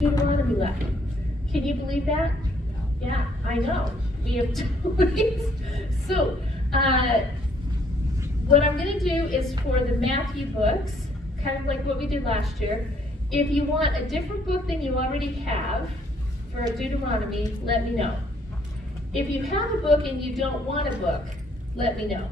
Deuteronomy left. Can you believe that? Yeah, I know. We have 2 weeks. So, what I'm going to do is for the Matthew books, kind of like what we did last year, if you want a different book than you already have for Deuteronomy, let me know. If you have a book and you don't want a book, let me know.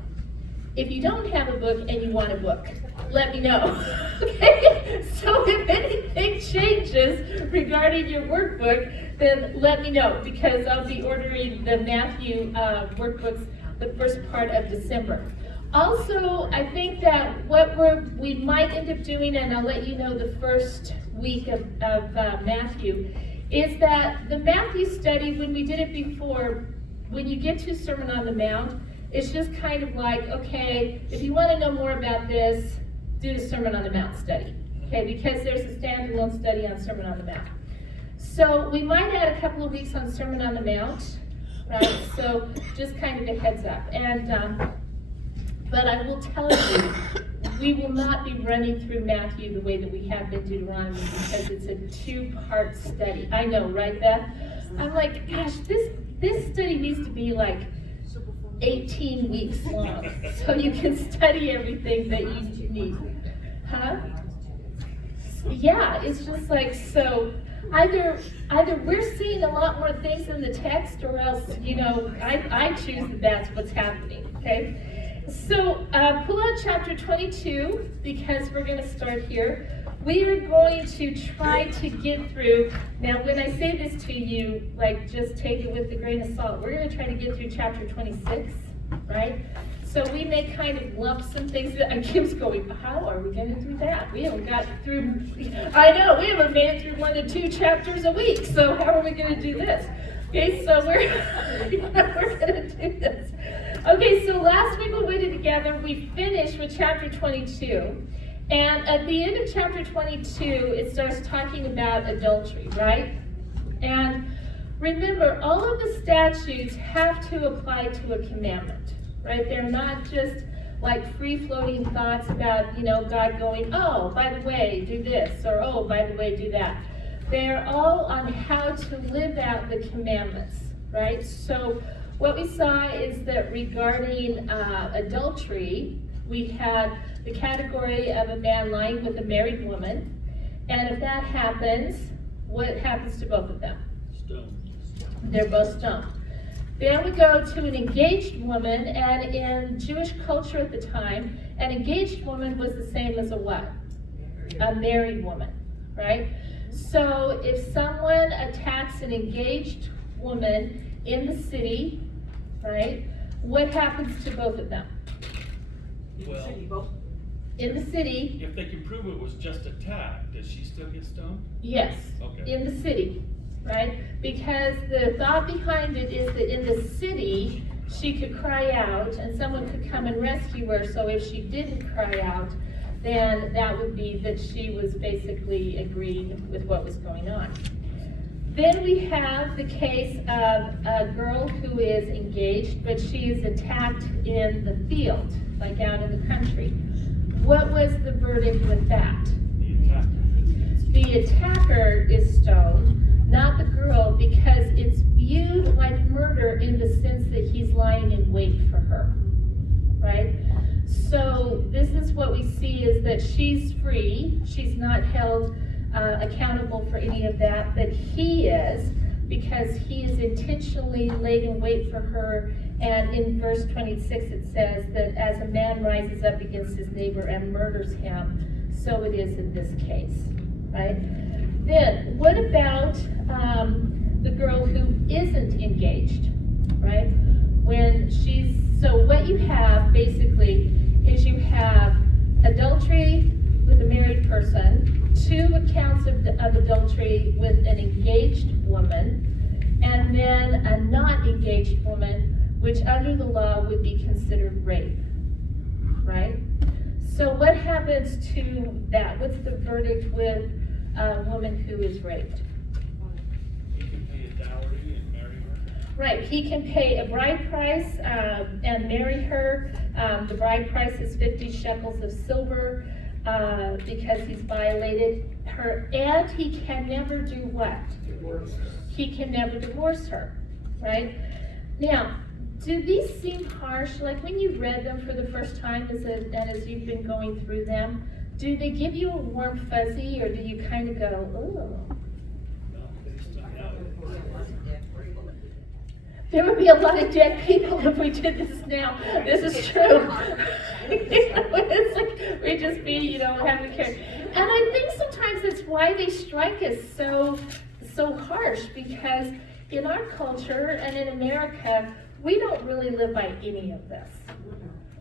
If you don't have a book and you want a book, let me know. Okay? So if anything changes regarding your workbook, then let me know, because I'll be ordering the Matthew workbooks the first part of December. Also, I think that what we might end up doing, and I'll let you know the first week of Matthew, is that the Matthew study, when we did it before, when you get to Sermon on the Mount, it's just kind of like, okay, if you want to know more about this, do the Sermon on the Mount study, okay? Because there's a standalone study on Sermon on the Mount. So we might add a couple of weeks on Sermon on the Mount, right? So just kind of a heads up. And but I will tell you, we will not be running through Matthew the way that we have been Deuteronomy, because it's a 2-part study. I know, right, Beth? I'm like, gosh, this study needs to be like 18 weeks long, so you can study everything that you need. Huh? Yeah, it's just like, so either we're seeing a lot more things in the text, or else, I choose that that's what's happening, okay? So pull out chapter 22, because we're going to start here. We are going to try to get through, now when I say this to you, like, just take it with a grain of salt. We're going to try to get through chapter 26, right? So we may kind of lump some things, and Kim's going, how are we going to do that? We haven't got through, I know, we haven't made it through 1 to 2 chapters a week, so how are we going to do this? Okay, so we're going to do this. Okay, so last week when we did together, we finished with chapter 22. And at the end of chapter 22, it starts talking about adultery, right? And remember, all of the statutes have to apply to a commandment, right? They're not just like free-floating thoughts about, God going, oh, by the way, do this, or oh, by the way, do that. They're all on how to live out the commandments, right? So what we saw is that regarding adultery, we had the category of a man lying with a married woman, and if that happens, what happens to both of them? Stoned. They're both stoned. Then we go to an engaged woman, and in Jewish culture at the time, an engaged woman was the same as a what? A married woman, right? So if someone attacks an engaged woman in the city, right, what happens to both of them? Well, in the city. if they can prove it was just attack, does she still get stoned? Yes, Okay. in the city, right? Because the thought behind it is that in the city, she could cry out and someone could come and rescue her. So if she didn't cry out, then that would be that she was basically agreeing with what was going on. Then we have the case of a girl who is engaged, but she is attacked in the field, like out in the country. What was the verdict with that? The attacker. The attacker is stoned, not the girl, because it's viewed like murder in the sense that he's lying in wait for her, right? So this is what we see, is that she's free. She's not held accountable for any of that, but he is, because he is intentionally laid in wait for her. And in verse 26 it says that as a man rises up against his neighbor and murders him, so it is in this case, right? Then what about the girl who isn't engaged, right? So what you have basically is you have adultery with a married person, 2 accounts of adultery with an engaged woman, and then a not engaged woman, which under the law would be considered rape, right? So what happens to that? What's the verdict with a woman who is raped? He can pay a dowry and marry her. Right, he can pay a bride price and marry her. The bride price is 50 shekels of silver. because he's violated her, and he can never do what? He can never divorce her, right? Now, do these seem harsh? Like when you read them for the first time as you've been going through them, do they give you a warm fuzzy, or do you kind of go, oh? There would be a lot of dead people if we did this now. This is true. It's like we just be, having to carry. And I think sometimes that's why they strike us so harsh, because in our culture and in America, we don't really live by any of this,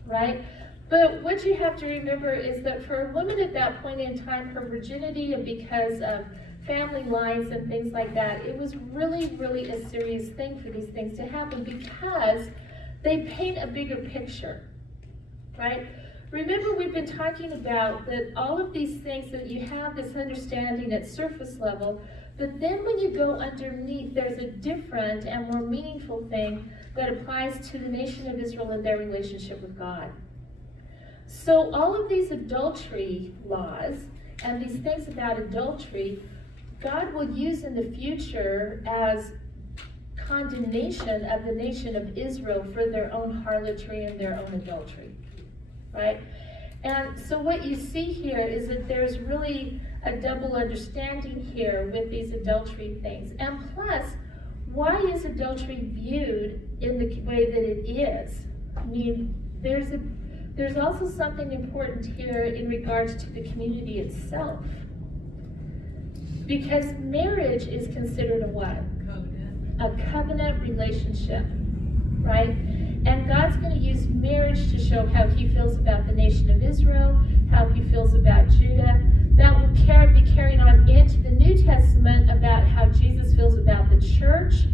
right? But what you have to remember is that for a woman at that point in time, her virginity, and because of family lines and things like that, it was really, really a serious thing for these things to happen, because they paint a bigger picture, right? Remember, we've been talking about that all of these things, that you have this understanding at surface level, but then when you go underneath, there's a different and more meaningful thing that applies to the nation of Israel and their relationship with God. So all of these adultery laws and these things about adultery, God will use in the future as condemnation of the nation of Israel for their own harlotry and their own adultery, right? And so what you see here is that there's really a double understanding here with these adultery things. And plus, why is adultery viewed in the way that it is? I mean, there's also something important here in regards to the community itself. Because marriage is considered a what? A covenant relationship, right? And God's going to use marriage to show how he feels about the nation of Israel, how he feels about Judah. That will be carried on into the New Testament about how Jesus feels about the church.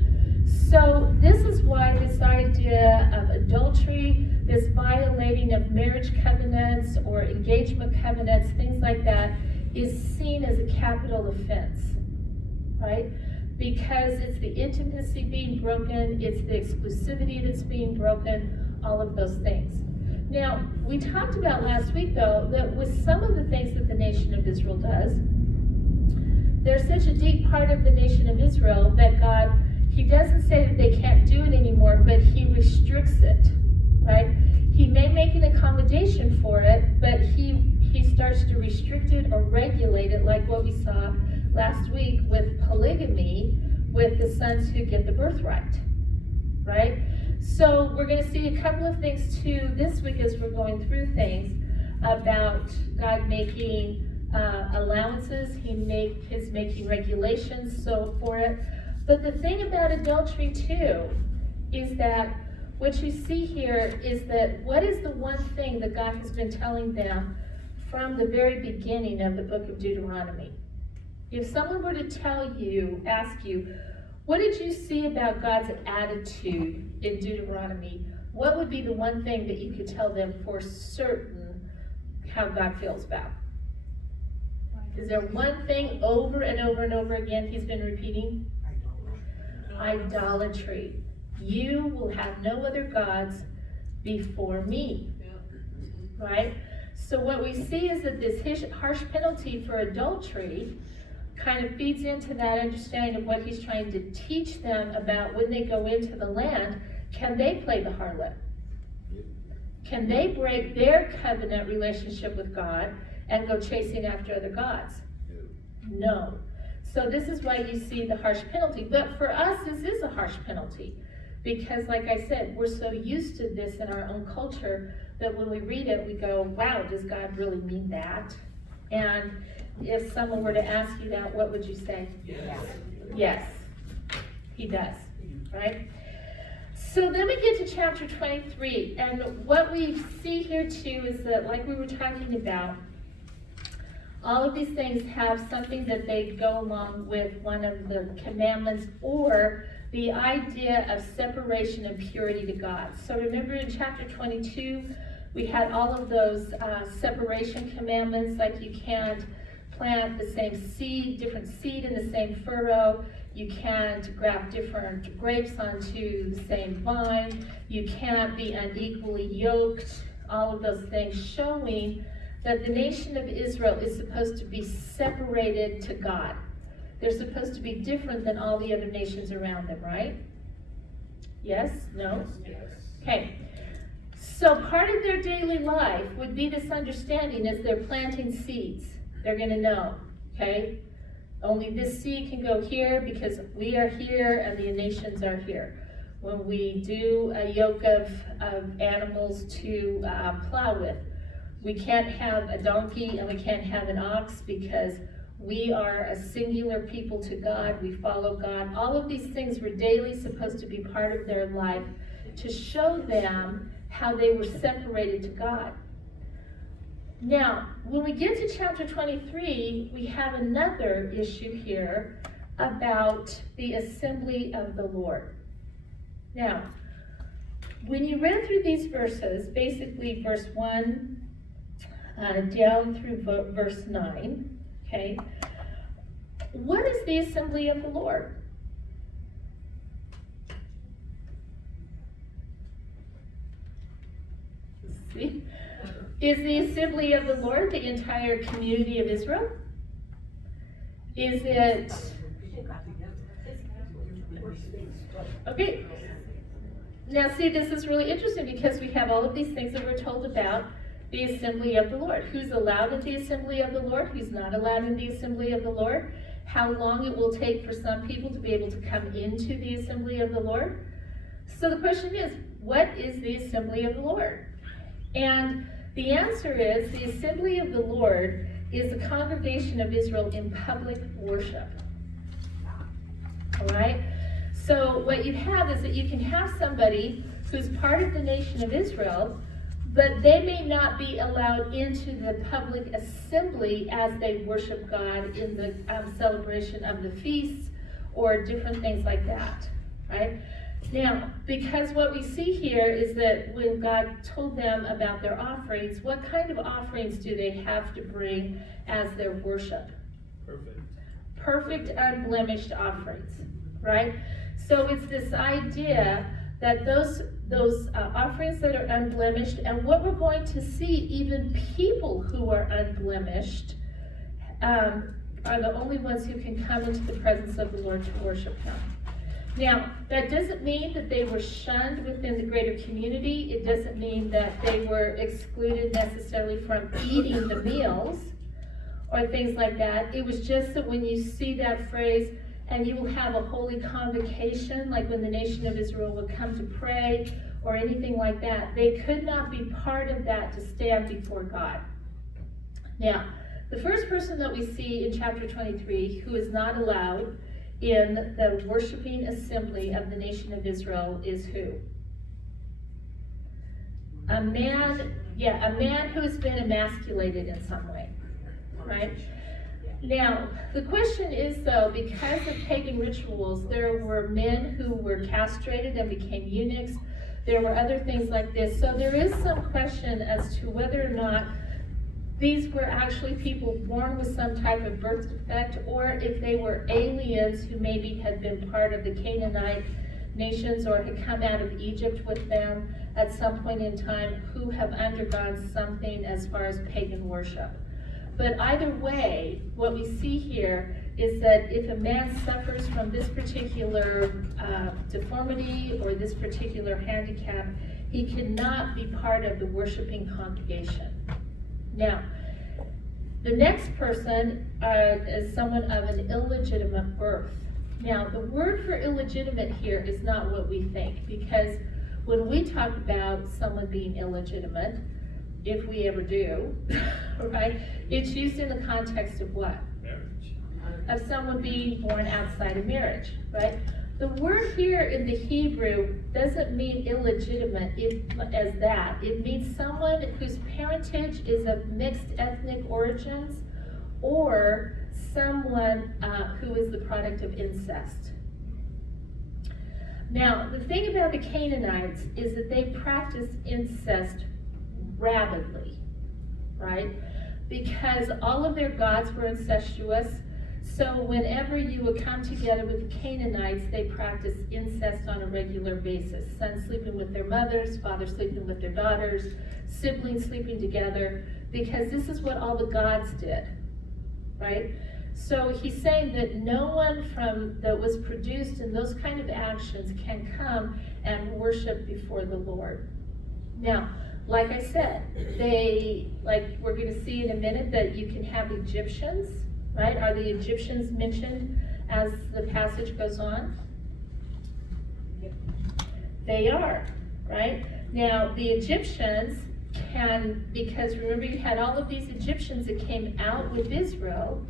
So this is why this idea of adultery, this violating of marriage covenants or engagement covenants, things like that, is seen as a capital offense, right? Because it's the intimacy being broken, it's the exclusivity that's being broken, all of those things. Now, we talked about last week, though, that with some of the things that the nation of Israel does, there's such a deep part of the nation of Israel that God, he doesn't say that they can't do it anymore, but he restricts it, right? He may make an accommodation for it, but he starts to restrict it or regulate it, like what we saw last week with polygamy, with the sons who get the birthright, right? So we're going to see a couple of things too this week as we're going through things about God making allowances. He's making regulations so for it. But the thing about adultery too is that what you see here is that what is the one thing that God has been telling them from the very beginning of the book of Deuteronomy? If someone were to ask you, what did you see about God's attitude in Deuteronomy? What would be the one thing that you could tell them for certain how God feels about? Is there one thing over and over and over again he's been repeating? Idolatry. You will have no other gods before me. Right? So what we see is that this harsh penalty for adultery kind of feeds into that understanding of what he's trying to teach them about when they go into the land. Can they play the harlot? Can they break their covenant relationship with God and go chasing after other gods? No. So this is why you see the harsh penalty. But for us, this is a harsh penalty. Because like I said, we're so used to this in our own culture that when we read it, we go, wow, does God really mean that? And if someone were to ask you that, what would you say? Yes. Yes, he does, right? So then we get to chapter 23, and what we see here too is that, like we were talking about, all of these things have something that they go along with one of the commandments or the idea of separation and purity to God. So remember in chapter 22, we had all of those separation commandments, like you can't plant the same seed, different seed in the same furrow. You can't graft different grapes onto the same vine. You can't be unequally yoked. All of those things showing that the nation of Israel is supposed to be separated to God. They're supposed to be different than all the other nations around them, right? Yes? No? Yes. Okay. So part of their daily life would be this understanding as they're planting seeds. They're going to know, okay? Only this seed can go here because we are here and the nations are here. When we do a yoke of animals to plow with, we can't have a donkey and we can't have an ox because we are a singular people to God. We follow God. All of these things were daily supposed to be part of their life to show them how they were separated to God. Now, when we get to chapter 23, we have another issue here about the assembly of the Lord. Now, when you read through these verses, basically verse 1 down through verse 9, okay, what is the assembly of the Lord? See? Is the assembly of the Lord the entire community of Israel? Is it... Okay. Now see, this is really interesting because we have all of these things that we're told about the assembly of the Lord. Who's allowed in the assembly of the Lord? Who's not allowed in the assembly of the Lord? How long it will take for some people to be able to come into the assembly of the Lord? So the question is, what is the assembly of the Lord? And the answer is, the assembly of the Lord is the congregation of Israel in public worship. All right? So what you have is that you can have somebody who's part of the nation of Israel, but they may not be allowed into the public assembly as they worship God in the celebration of the feasts or different things like that, right? Now, because what we see here is that when God told them about their offerings, what kind of offerings do they have to bring as their worship? Perfect, unblemished offerings, right? So it's this idea that those offerings that are unblemished, and what we're going to see, even people who are unblemished, are the only ones who can come into the presence of the Lord to worship Him. Now, that doesn't mean that they were shunned within the greater community. It doesn't mean that they were excluded necessarily from eating the meals or things like that. It was just that when you see that phrase, and you will have a holy convocation, like when the nation of Israel would come to pray or anything like that, they could not be part of that to stand before God. Now, the first person that we see in chapter 23 who is not allowed in the worshiping assembly of the nation of Israel is who? A man who has been emasculated in some way, right? Now, the question is though, because of pagan rituals, there were men who were castrated and became eunuchs. There were other things like this. So there is some question as to whether or not these were actually people born with some type of birth defect, or if they were aliens who maybe had been part of the Canaanite nations or had come out of Egypt with them at some point in time, who have undergone something as far as pagan worship. But either way, what we see here is that if a man suffers from this particular deformity or this particular handicap, he cannot be part of the worshiping congregation. Now, the next person is someone of an illegitimate birth. Now, the word for illegitimate here is not what we think, because when we talk about someone being illegitimate, if we ever do, right, it's used in the context of what? Marriage. Of someone being born outside of marriage, right? The word here in the Hebrew doesn't mean illegitimate as that. It means someone whose parentage is of mixed ethnic origins, or someone who is the product of incest. Now, the thing about the Canaanites is that they practiced incest rabidly, right? Because all of their gods were incestuous. So whenever you would come together with the Canaanites, they practiced incest on a regular basis. Sons sleeping with their mothers, fathers sleeping with their daughters, siblings sleeping together, because this is what all the gods did, right? So he's saying that no one that was produced in those kind of actions can come and worship before the Lord. Now, like I said, we're going to see in a minute that you can have Egyptians, right? Are the Egyptians mentioned as the passage goes on? Yep. They are, right? Now, the Egyptians because remember you had all of these Egyptians that came out with Israel.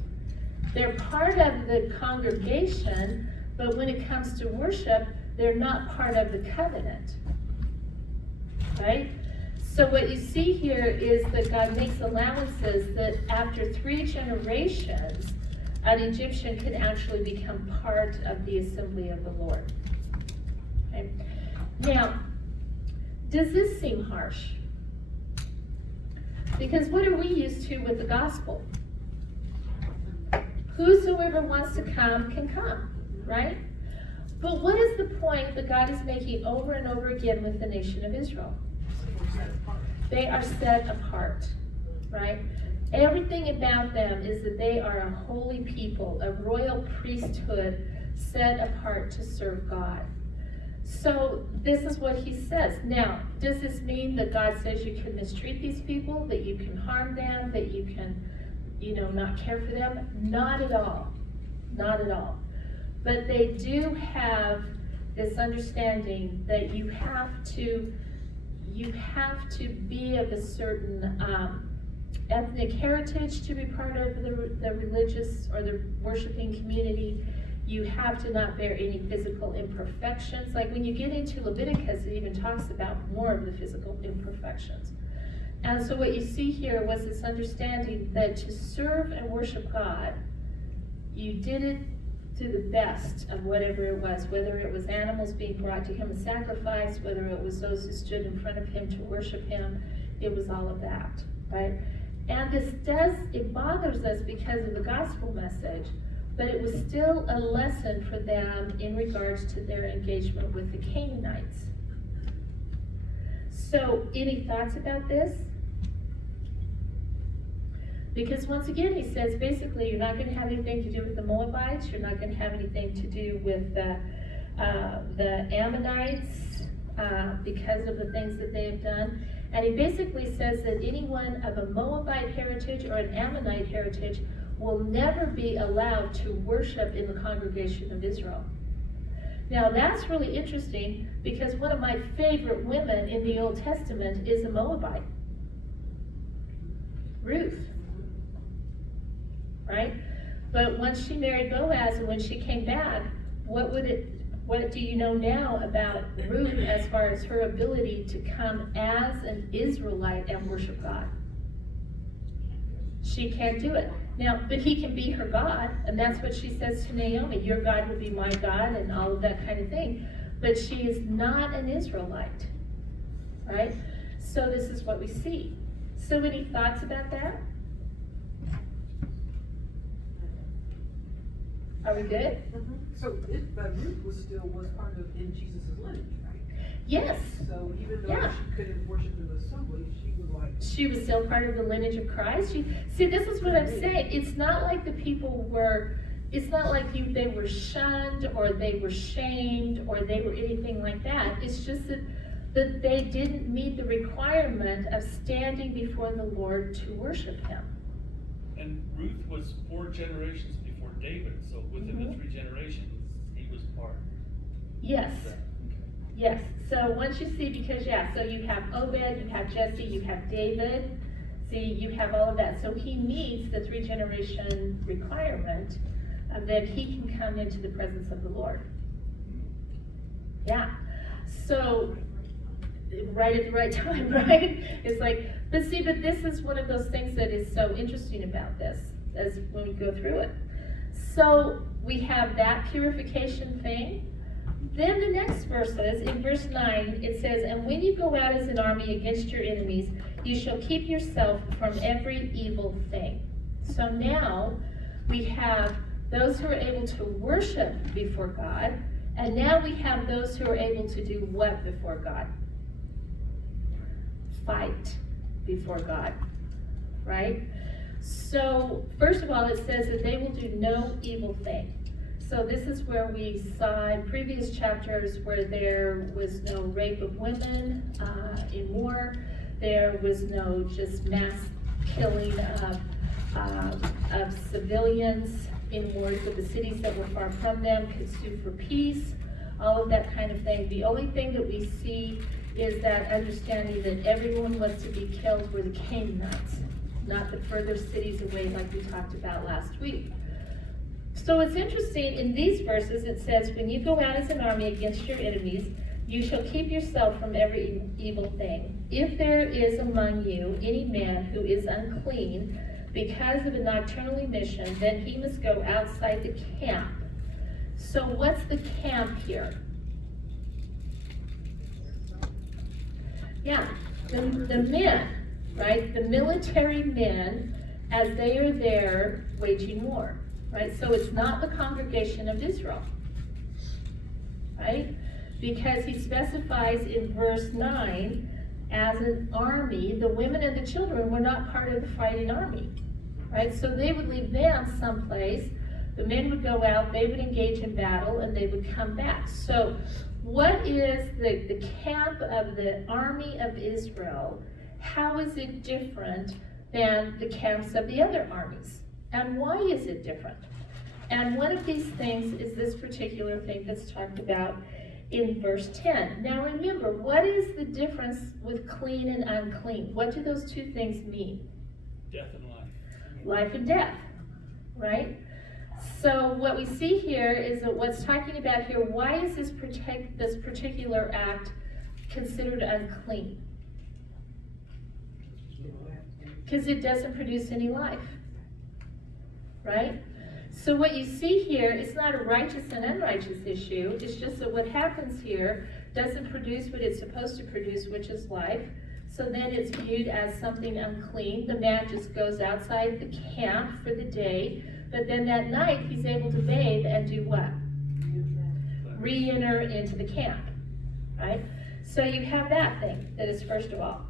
They're part of the congregation, but when it comes to worship, they're not part of the covenant, right? So what you see here is that God makes allowances that after 3 generations, an Egyptian could actually become part of the assembly of the Lord. Okay? Now, does this seem harsh? Because what are we used to with the gospel? Whosoever wants to come can come, right? But what is the point that God is making over and over again with the nation of Israel? They are set apart, right? Everything about them is that they are a holy people, a royal priesthood set apart to serve God. So this is what he says. Now, does this mean that God says you can mistreat these people, that you can harm them, that you can, not care for them? Not at all. Not at all. But they do have this understanding that you have to be of a certain ethnic heritage to be part of the religious or the worshiping community. You have to not bear any physical imperfections. Like when you get into Leviticus, it even talks about more of the physical imperfections. And so what you see here was this understanding that to serve and worship God, you did it to the best of whatever it was, whether it was animals being brought to him as sacrifice, whether it was those who stood in front of him to worship him, it was all of that, right? And it bothers us because of the gospel message, but it was still a lesson for them in regards to their engagement with the Canaanites. So, any thoughts about this? Because once again, he says, basically, you're not going to have anything to do with the Moabites. You're not going to have anything to do with the Ammonites because of the things that they have done. And he basically says that anyone of a Moabite heritage or an Ammonite heritage will never be allowed to worship in the congregation of Israel. Now, that's really interesting because one of my favorite women in the Old Testament is a Moabite. Ruth. Right? But once she married Boaz and when she came back, what do you know now about Ruth as far as her ability to come as an Israelite and worship God? She can't do it. Now, but he can be her God, and that's what she says to Naomi, your God will be my God, and all of that kind of thing. But she is not an Israelite, right? So this is what we see. So any thoughts about that? Are we good? Mm-hmm. So, but Ruth was part of in Jesus' lineage, right? Yes. So even though Yeah. she couldn't worship in the assembly, she was like. She was still part of the lineage of Christ. See, this is what I'm saying. It's not like the people were. It's not like they were shunned or they were shamed or they were anything like that. It's just that they didn't meet the requirement of standing before the Lord to worship Him. And Ruth was 4 generations before David, so within the 3 generations, he was part. Yes. Okay. Yes. So once you see, so you have Obed, you have Jesse, you have David. See, you have all of that. So he meets the 3 generation requirement that he can come into the presence of the Lord. Yeah. So right at the right time, right? It's like, but this is one of those things that is so interesting about this as when we go through it. So we have that purification thing. Then the next verses, in verse 9, it says, and when you go out as an army against your enemies, you shall keep yourself from every evil thing. So now we have those who are able to worship before God, and now we have those who are able to do what before God? Fight before God, right? So, first of all, it says that they will do no evil thing. So this is where we saw in previous chapters where there was no rape of women in war. There was no just mass killing of civilians in wars, but the cities that were far from them could sue for peace, all of that kind of thing. The only thing that we see is that understanding that everyone was to be killed were the Canaanites, not the further cities away like we talked about last week. So it's interesting, in these verses it says, when you go out as an army against your enemies, you shall keep yourself from every evil thing. If there is among you any man who is unclean because of a nocturnal emission, then he must go outside the camp. So what's the camp here? Yeah, the men, right? The military men, as they are there waging war. Right, so it's not the congregation of Israel, right? Because he specifies in verse 9, as an army, the women and the children were not part of the fighting army, right? So they would leave them someplace, the men would go out, they would engage in battle, and they would come back. So what is the camp of the army of Israel? How is it different than the camps of the other armies? And why is it different? And one of these things is this particular thing that's talked about in verse 10. Now remember, what is the difference with clean and unclean? What do those two things mean? Death and life. Life and death, right? So what we see here is that what's talking about here, why is this particular act considered unclean? Because it doesn't produce any life. Right? So what you see here is not a righteous and unrighteous issue. It's just that what happens here doesn't produce what it's supposed to produce, which is life. So then it's viewed as something unclean. The man just goes outside the camp for the day, but then that night he's able to bathe and do what? Re-enter into the camp, right? So you have that thing that is first of all.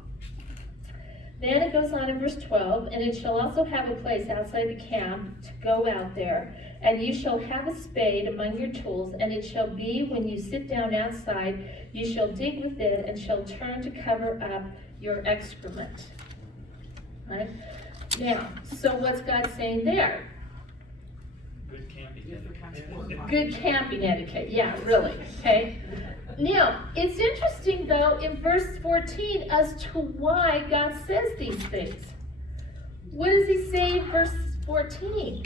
Then it goes on in verse 12, and it shall also have a place outside the camp to go out there, and you shall have a spade among your tools, and it shall be when you sit down outside, you shall dig with it, and shall turn to cover up your excrement. Right? Now, so what's God saying there? Good camping etiquette. Good camping etiquette, yeah, really, okay? Now, it's interesting though in verse 14 as to why God says these things. What does he say in verse 14?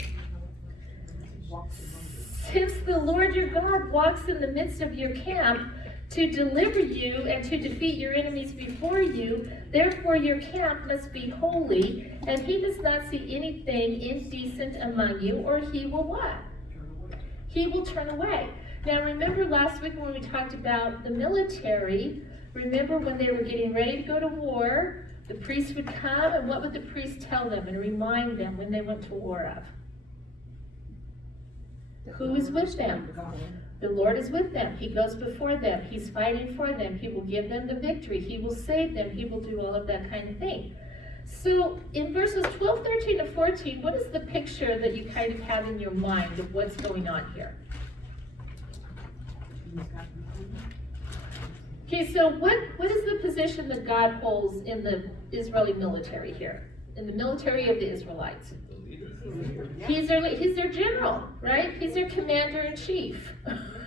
Since the Lord your God walks in the midst of your camp to deliver you and to defeat your enemies before you, therefore your camp must be holy, and he must not see anything indecent among you, or he will what? He will turn away. Now remember last week when we talked about the military, remember when they were getting ready to go to war, the priests would come, and what would the priest tell them and remind them when they went to war of? Who is with them? The Lord is with them. He goes before them. He's fighting for them. He will give them the victory. He will save them. He will do all of that kind of thing. So in verses 12, 13, and 14, what is the picture that you kind of have in your mind of what's going on here? Okay, so what is the position that God holds in the Israeli military here? In the military of the Israelites? He's their general, right? He's their commander-in-chief.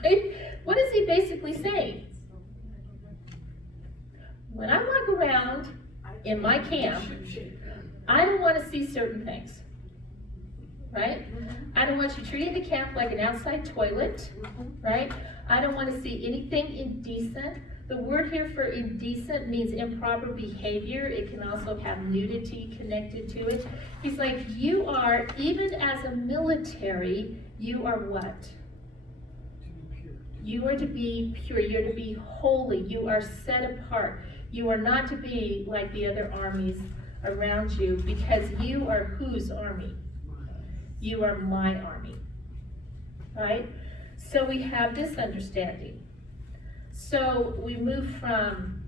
Right? What is he basically saying? When I walk around in my camp, I don't want to see certain things. Right? I don't want you treating the camp like an outside toilet, right? I don't want to see anything indecent. The word here for indecent means improper behavior. It can also have nudity connected to it. He's like, you are, even as a military, you are what? You are to be pure. You're to be holy. You are set apart. You are not to be like the other armies around you, because you are whose army? You are my army, right? So we have this understanding. So we move from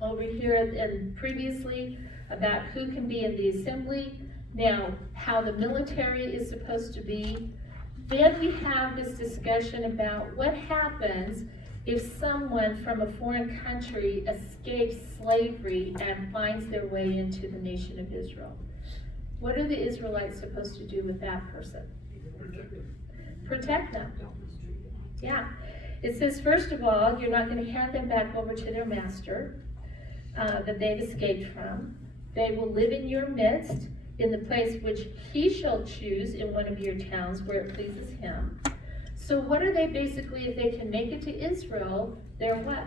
over here and previously about who can be in the assembly, now how the military is supposed to be. Then we have this discussion about what happens if someone from a foreign country escapes slavery and finds their way into the nation of Israel. What are the Israelites supposed to do with that person? Protect them. Yeah. It says, first of all, you're not going to hand them back over to their master that they've escaped from. They will live in your midst in the place which he shall choose in one of your towns where it pleases him. So what are they basically, if they can make it to Israel, they're what?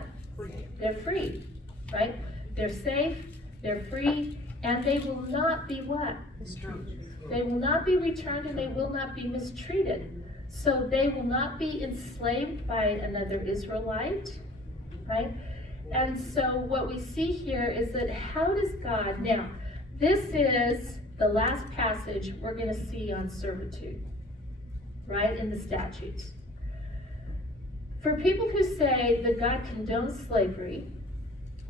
They're free, right? They're safe, they're free, and they will not be what? They will not be returned and they will not be mistreated. So they will not be enslaved by another Israelite, right? And so what we see here is that how does God, now, this is the last passage we're going to see on servitude, right, in the statutes. For people who say that God condones slavery,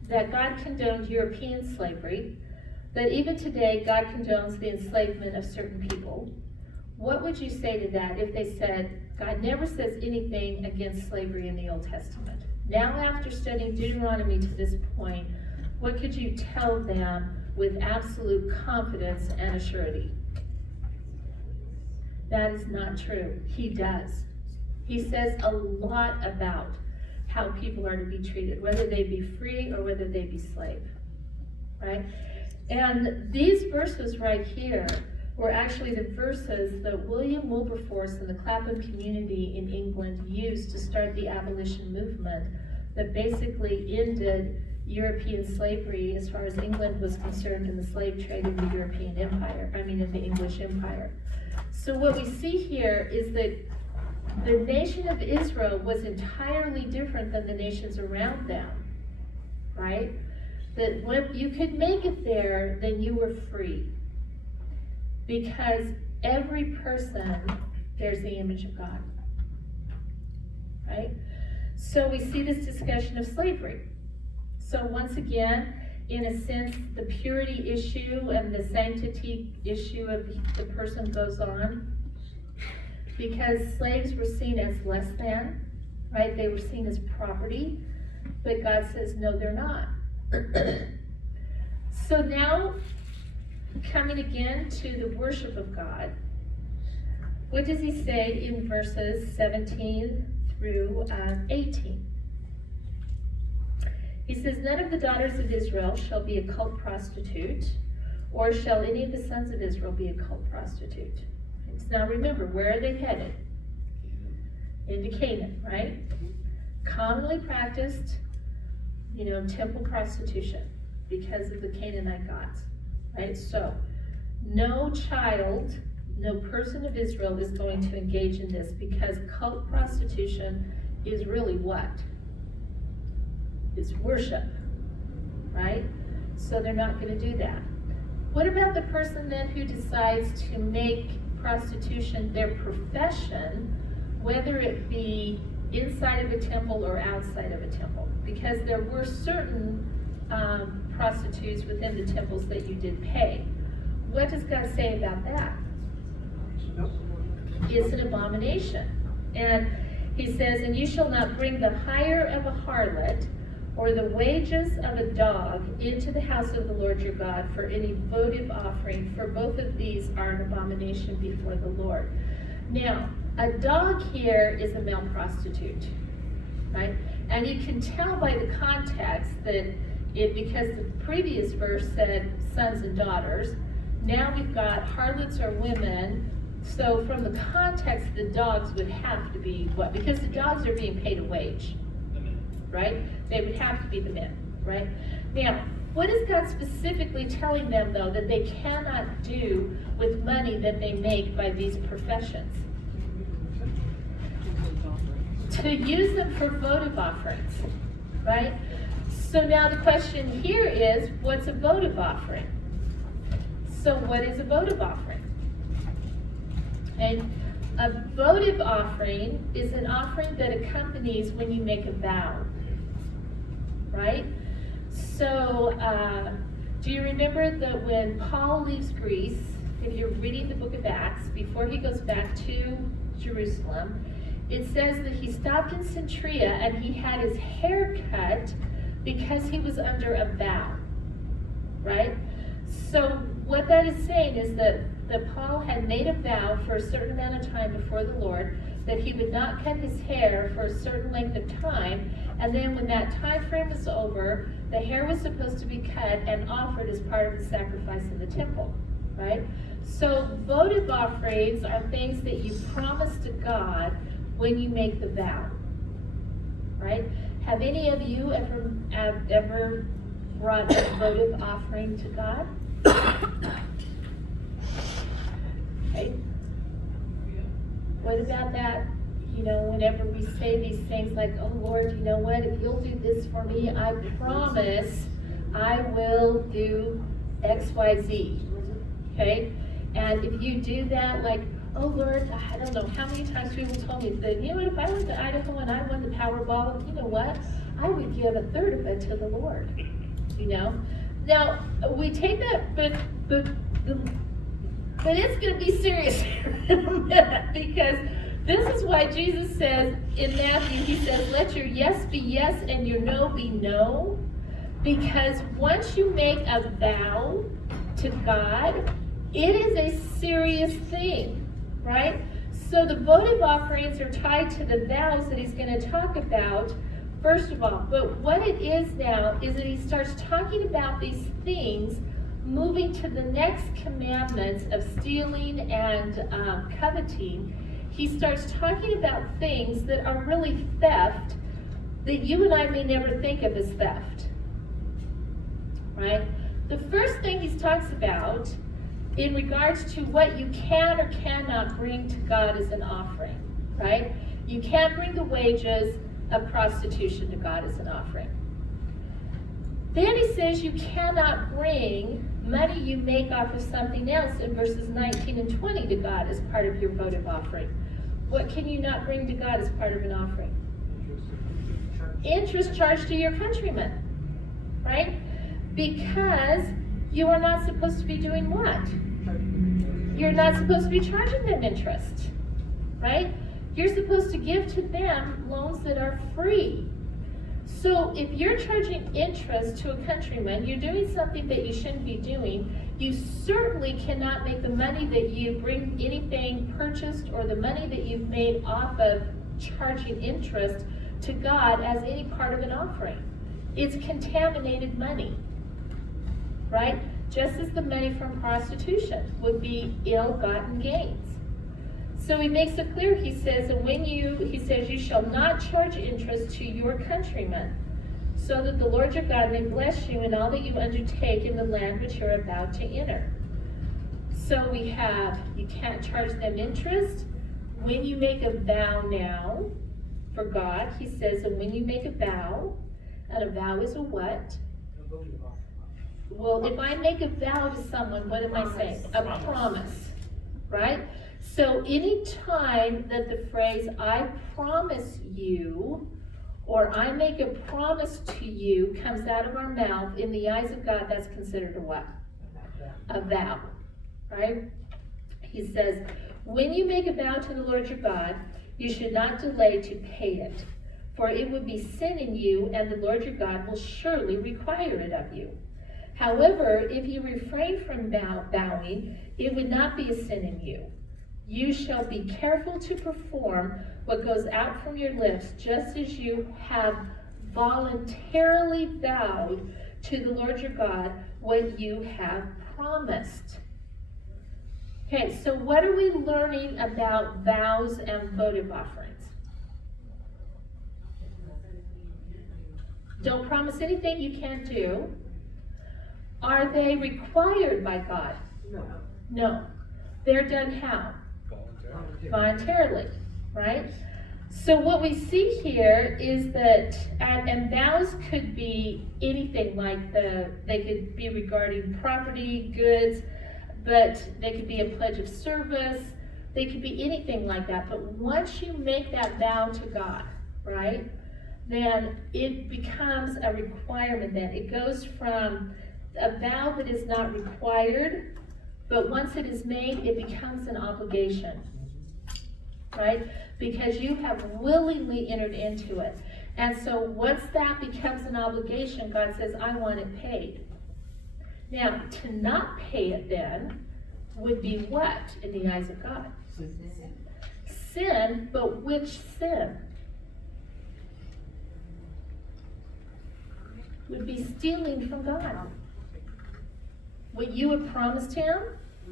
that God condoned European slavery, that even today God condones the enslavement of certain people, what would you say to that if they said, God never says anything against slavery in the Old Testament? Now, after studying Deuteronomy to this point, what could you tell them with absolute confidence and assurity? That is not true. He does. He says a lot about how people are to be treated, whether they be free or whether they be slave, right? And these verses right here were actually the verses that William Wilberforce and the Clapham community in England used to start the abolition movement that basically ended European slavery as far as England was concerned in the slave trade in the European Empire, in the English Empire. So what we see here is that the nation of Israel was entirely different than the nations around them, right? That when you could make it there, then you were free. Because every person bears the image of God, right? So we see this discussion of slavery. So once again, in a sense, the purity issue and the sanctity issue of the person goes on. Because slaves were seen as less than, right? They were seen as property. But God says, no, they're not. So now, coming again to the worship of God, what does he say in verses 17 through 18? He says, none of the daughters of Israel shall be a cult prostitute, or shall any of the sons of Israel be a cult prostitute. Now remember, where are they headed? Into Canaan, right? Commonly practiced, temple prostitution because of the Canaanite gods, right? So, no child, no person of Israel is going to engage in this because cult prostitution is really what? It's worship, right? So they're not going to do that. What about the person then who decides to make prostitution their profession, whether it be inside of a temple or outside of a temple? Because there were certain prostitutes within the temples that you did pay. What does God say about that? It's an abomination. And he says, and you shall not bring the hire of a harlot or the wages of a dog into the house of the Lord your God for any votive offering, for both of these are an abomination before the Lord. Now, a dog here is a male prostitute, right? And you can tell by the context that because the previous verse said sons and daughters, now we've got harlots or women. So from the context, the dogs would have to be what? Because the dogs are being paid a wage, right? They would have to be the men, right? Now, what is God specifically telling them, though, that they cannot do with money that they make by these professions? To use them for votive offerings, right? So now the question here is, what's a votive offering? So what is a votive offering? And A votive offering is an offering that accompanies when you make a vow, right? So, do you remember that when Paul leaves Greece, if you're reading the book of Acts, before he goes back to Jerusalem, it says that he stopped in Centuria and he had his hair cut because he was under a vow, right? So what that is saying is that Paul had made a vow for a certain amount of time before the Lord that he would not cut his hair for a certain length of time, and then when that time frame was over, the hair was supposed to be cut and offered as part of the sacrifice in the temple, right? So votive offerings are things that you promise to God when you make the vow, right? Have any of you ever brought a votive offering to God? Okay. What about that? You know, whenever we say these things like, oh Lord, you know what, if you'll do this for me, I promise I will do X, Y, Z. Okay? And if you do that, like, oh Lord, I don't know how many times people told me that, you know what, if I went to Idaho and I won the Powerball, you know what, I would give a third of it to the Lord. You know? Now, we take that, but it's going to be serious in a minute, because this is why Jesus says in Matthew, he says, let your yes be yes and your no be no. Because once you make a vow to God, it is a serious thing, right? So the votive offerings are tied to the vows that he's going to talk about, first of all. But what it is now is that he starts talking about these things, moving to the next commandments of stealing and coveting. He starts talking about things that are really theft that you and I may never think of as theft, right? The first thing he talks about in regards to what you can or cannot bring to God as an offering, right? You can't bring the wages of prostitution to God as an offering. Then he says you cannot bring money you make off of something else in verses 19 and 20 to God as part of your votive offering. What can you not bring to God as part of an offering? Interest charged to your countrymen, right? Because you are not supposed to be doing what? You're not supposed to be charging them interest, right? You're supposed to give to them loans that are free. So if you're charging interest to a countryman, you're doing something that you shouldn't be doing. You certainly cannot make the money that you bring anything purchased or the money that you've made off of charging interest to God as any part of an offering. It's contaminated money, right? Just as the money from prostitution would be ill-gotten gains. So he makes it clear, he says, you shall not charge interest to your countrymen, so that the Lord your God may bless you in all that you undertake in the land which you're about to enter. So we have, you can't charge them interest. When you make a vow now for God, he says, and when you make a vow, and a vow is a what? Well, if I make a vow to someone, what am I saying? A promise, right? So any time that the phrase, I promise you, or I make a promise to you comes out of our mouth, in the eyes of God, that's considered a what? A vow, right? He says, when you make a vow to the Lord your God, you should not delay to pay it, for it would be sin in you, and the Lord your God will surely require it of you. However, if you refrain from vowing, it would not be a sin in you. You shall be careful to perform what goes out from your lips, just as you have voluntarily vowed to the Lord your God what you have promised. Okay, so what are we learning about vows and votive offerings? Don't promise anything you can't do. Are they required by God? No. No. They're done how? Voluntarily, right? So what we see here is that, and vows could be anything, like they could be regarding property, goods, but they could be a pledge of service, They could be anything like that, but once you make that vow to God, right, then it becomes a requirement then. It goes from a vow that is not required, but once it is made, it becomes an obligation, right? Because you have willingly entered into it. And so once that becomes an obligation, God says, I want it paid. Now, to not pay it then would be what in the eyes of God? Sin, but which sin? Would be stealing from God. What you have promised him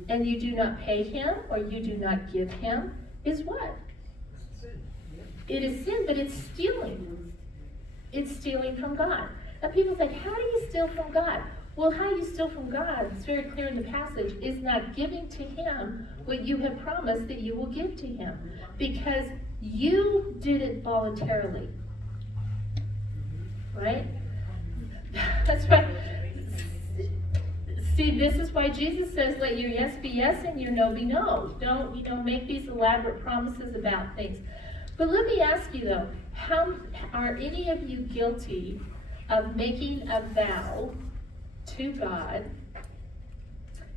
and you do not pay him or you do not give him is what? It is sin, but it's stealing. It's stealing from God. Now people think, how do you steal from God? Well, how you steal from God, it's very clear in the passage, is not giving to him what you have promised that you will give to him. Because you did it voluntarily. Right? That's why, see, this is why Jesus says, let your yes be yes and your no be no. Don't, make these elaborate promises about things. But let me ask you though, how are any of you guilty of making a vow to God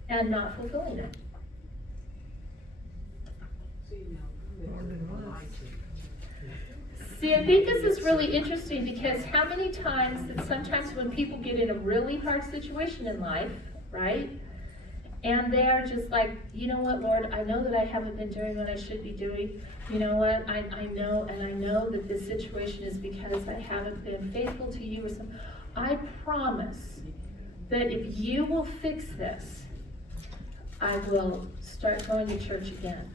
and not fulfilling it? See, I think this is really interesting because how many times that sometimes when people get in a really hard situation in life, right? And they're just like, you know what, Lord, I know that I haven't been doing what I should be doing. You know what, I know that this situation is because I haven't been faithful to you or something. I promise that if you will fix this, I will start going to church again.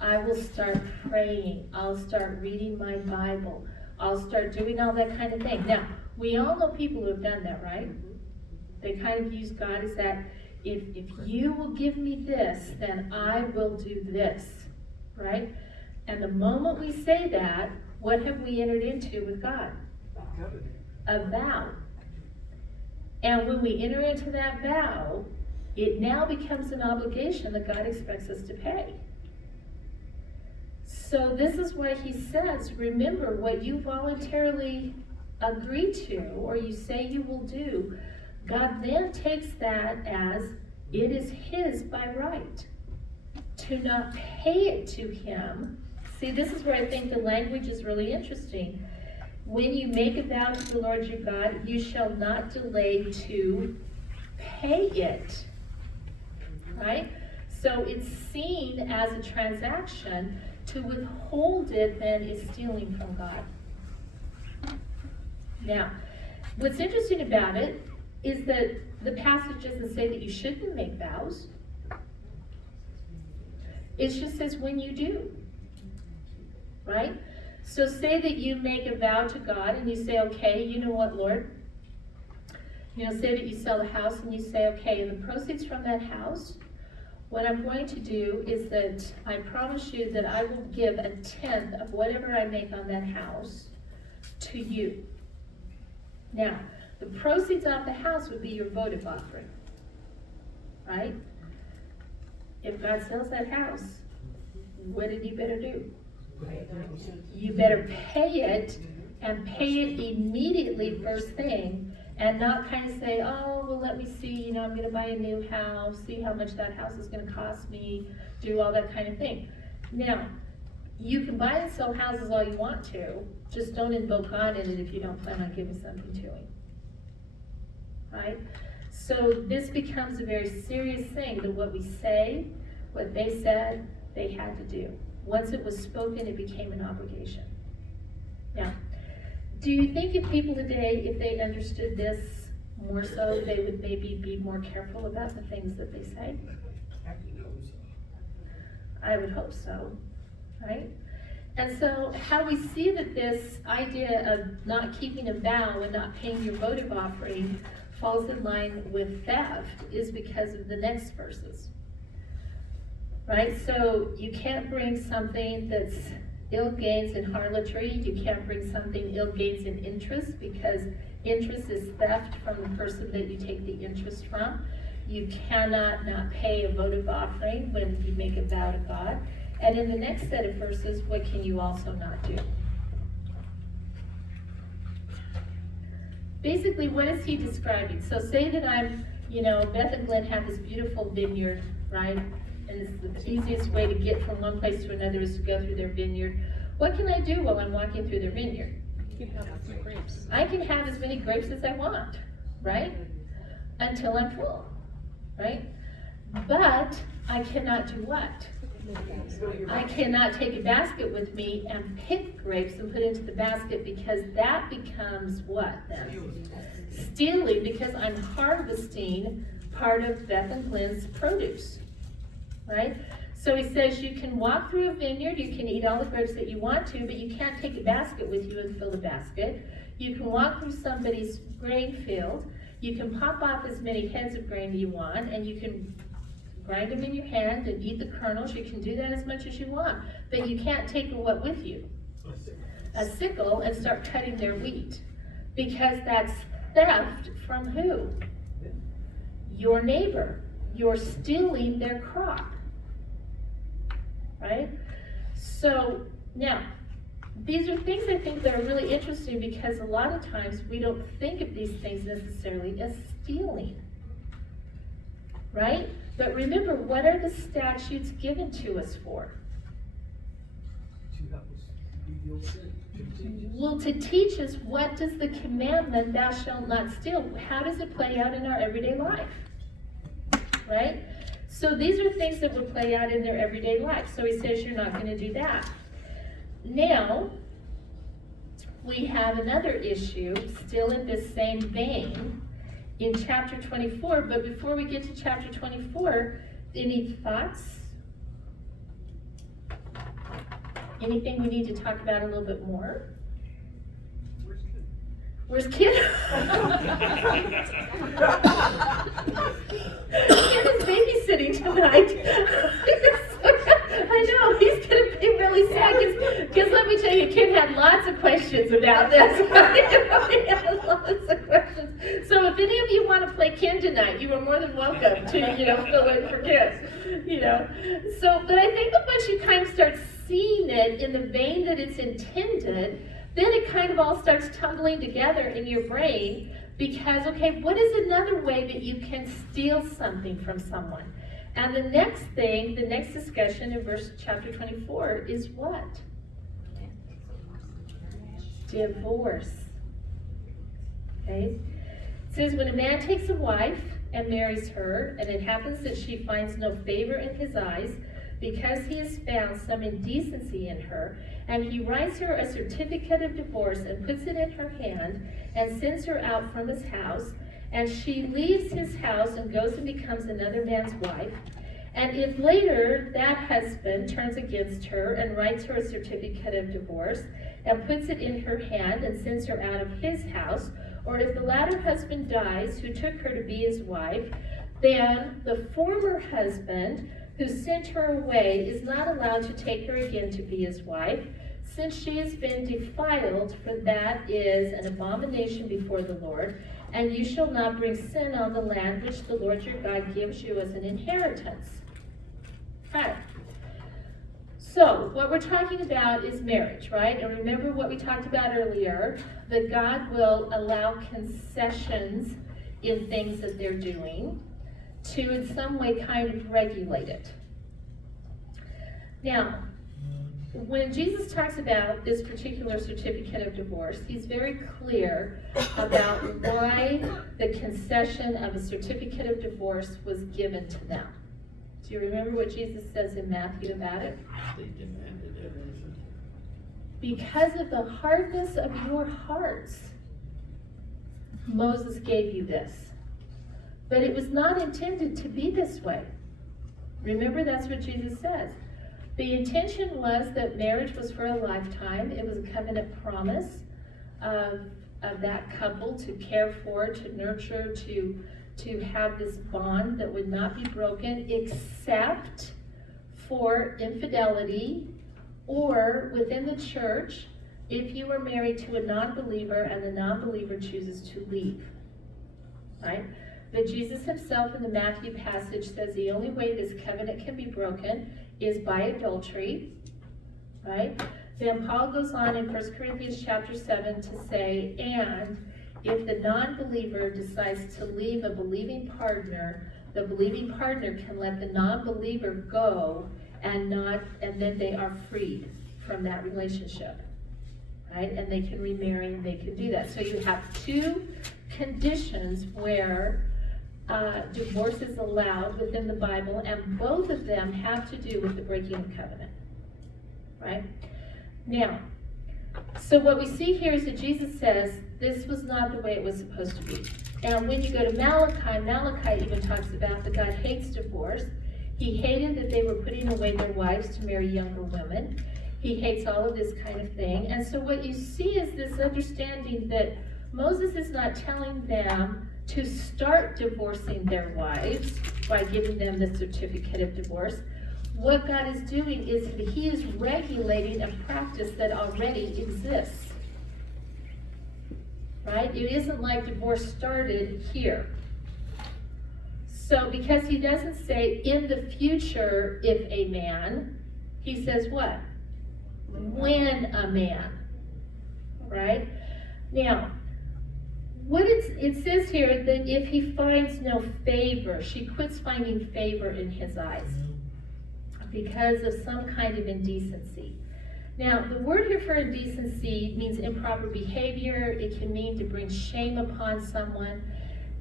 I will start praying. I'll start reading my Bible. I'll start doing all that kind of thing. Now, we all know people who have done that, right? They kind of use God as that, if you will give me this, then I will do this, right? And the moment we say that, what have we entered into with God? A vow. And when we enter into that vow, it now becomes an obligation that God expects us to pay. So this is why he says, remember what you voluntarily agree to, or you say you will do. God then takes that as it is his by right. To not pay it to him. See, this is where I think the language is really interesting. When you make a vow to the Lord your God, you shall not delay to pay it. Right? So it's seen as a transaction. To withhold it then is stealing from God. Now, what's interesting about it is that the passage doesn't say that you shouldn't make vows. It just says when you do. Right? So say that you make a vow to God and you say, okay, you know what, Lord? Say that you sell the house and you say, okay, and the proceeds from that house, what I'm going to do is that I promise you that I will give 1/10 of whatever I make on that house to you. Now, the proceeds of the house would be your votive offering, right? If God sells that house, what did you better do? You better pay it, and pay it immediately first thing, and not kind of say, oh, well, let me see, I'm going to buy a new house, see how much that house is going to cost me, do all that kind of thing. Now, you can buy and sell houses all you want to, just don't invoke God in it if you don't plan on giving something to him. Right? So this becomes a very serious thing that what we say, what they said, they had to do. Once it was spoken, it became an obligation. Now, do you think if people today, if they understood this more so, they would maybe be more careful about the things that they say? I would hope so, right? And so how we see that this idea of not keeping a vow and not paying your votive offering falls in line with theft is because of the next verses. Right? So you can't bring something that's ill gains in harlotry. You can't bring something ill gains in interest, because interest is theft from the person that you take the interest from. You cannot not pay a votive offering when you make a vow to God. And in the next set of verses, what can you also not do? Basically, what is he describing? So say that I'm, Beth and Glenn have this beautiful vineyard, right? And this is the easiest way to get from one place to another is to go through their vineyard. What can I do while I'm walking through their vineyard? You can have some grapes. I can have as many grapes as I want, right? Until I'm full, right? But I cannot do what? I cannot take a basket with me and pick grapes and put into the basket, because that becomes what then? Stealing, because I'm harvesting part of Beth and Glenn's produce, right? So he says you can walk through a vineyard, you can eat all the grapes that you want to, but you can't take a basket with you and fill the basket. You can walk through somebody's grain field, you can pop off as many heads of grain you want, and you can grind them in your hand and eat the kernels. You can do that as much as you want, but you can't take what with you? A sickle, and start cutting their wheat, because that's theft from who? Your neighbor. You're stealing their crop, right? So now, these are things I think that are really interesting, because a lot of times we don't think of these things necessarily as stealing, right? But remember, what are the statutes given to us for? Well, to teach us, what does the commandment, thou shalt not steal, how does it play out in our everyday life? Right? So these are things that would play out in their everyday life. So he says you're not going to do that. Now, we have another issue, still in this same vein, in chapter 24, but before we get to chapter 24, any thoughts? Anything we need to talk about a little bit more? Where's Kid? Kid is babysitting tonight. I know, he's gonna be really sad, because let me tell you, Kid had lots of questions about this. He had lots of questions. So if any of you want to play Ken tonight, you are more than welcome to, fill in for Ken, So, but I think that once you kind of start seeing it in the vein that it's intended, then it kind of all starts tumbling together in your brain, because, okay, what is another way that you can steal something from someone? And the next thing, the next discussion in chapter 24 is what? Divorce. Okay? It says, when a man takes a wife and marries her, and it happens that she finds no favor in his eyes, because he has found some indecency in her, and he writes her a certificate of divorce and puts it in her hand and sends her out from his house, and she leaves his house and goes and becomes another man's wife. And if later that husband turns against her and writes her a certificate of divorce and puts it in her hand and sends her out of his house, or if the latter husband dies who took her to be his wife, then the former husband who sent her away is not allowed to take her again to be his wife, since she has been defiled, for that is an abomination before the Lord, and you shall not bring sin on the land which the Lord your God gives you as an inheritance. Okay. So, what we're talking about is marriage, right? And remember what we talked about earlier, that God will allow concessions in things that they're doing to in some way kind of regulate it. Now, when Jesus talks about this particular certificate of divorce, he's very clear about why the concession of a certificate of divorce was given to them. Do you remember what Jesus says in Matthew about it? They demanded it. Because of the hardness of your hearts, Moses gave you this. But it was not intended to be this way. Remember, that's what Jesus says. The intention was that marriage was for a lifetime. It was a covenant promise of that couple to care for, to nurture, to have this bond that would not be broken except for infidelity, or within the church, if you were married to a non-believer and the non-believer chooses to leave, right? But Jesus himself in the Matthew passage says the only way this covenant can be broken is by adultery, right? Then Paul goes on in 1 Corinthians chapter 7 to say, and if the non-believer decides to leave a believing partner, the believing partner can let the non-believer go and then they are freed from that relationship, right? And they can remarry and they can do that. So you have two conditions where divorce is allowed within the Bible, and both of them have to do with the breaking of covenant, right? Now, so what we see here is that Jesus says this was not the way it was supposed to be. And when you go to Malachi, Malachi even talks about that God hates divorce. He hated that they were putting away their wives to marry younger women. He hates all of this kind of thing. And so what you see is this understanding that Moses is not telling them to start divorcing their wives by giving them the certificate of divorce. What God is doing is he is regulating a practice that already exists. Right? It isn't like divorce started here. So because he doesn't say in the future if a man, he says what? When a man. Right? Now, what it says here that if he finds no favor, she quits finding favor in his eyes because of some kind of indecency. Now, the word here for indecency means improper behavior. It can mean to bring shame upon someone.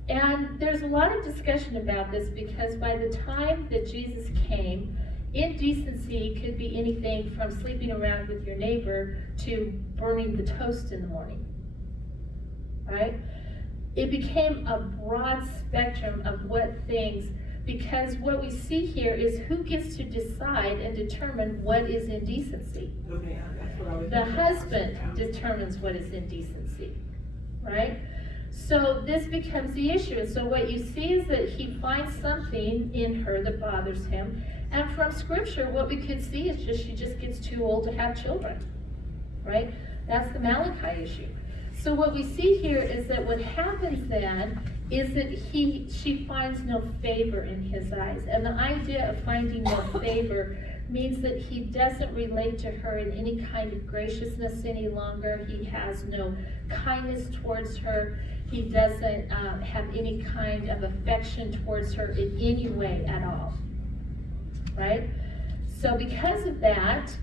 And there's a lot of discussion about this because by the time that Jesus came, indecency could be anything from sleeping around with your neighbor to burning the toast in the morning, right? It became a broad spectrum of what things, because what we see here is who gets to decide and determine what is indecency. Okay, that's what I was. The husband determines what is indecency, right? So this becomes the issue. And so what you see is that he finds something in her that bothers him. And from scripture, what we could see is just she just gets too old to have children, right? That's the Malachi issue. So what we see here is that what happens then is that she finds no favor in his eyes. And the idea of finding no favor means that he doesn't relate to her in any kind of graciousness any longer. He has no kindness towards her. He doesn't have any kind of affection towards her in any way at all, right? So because of that,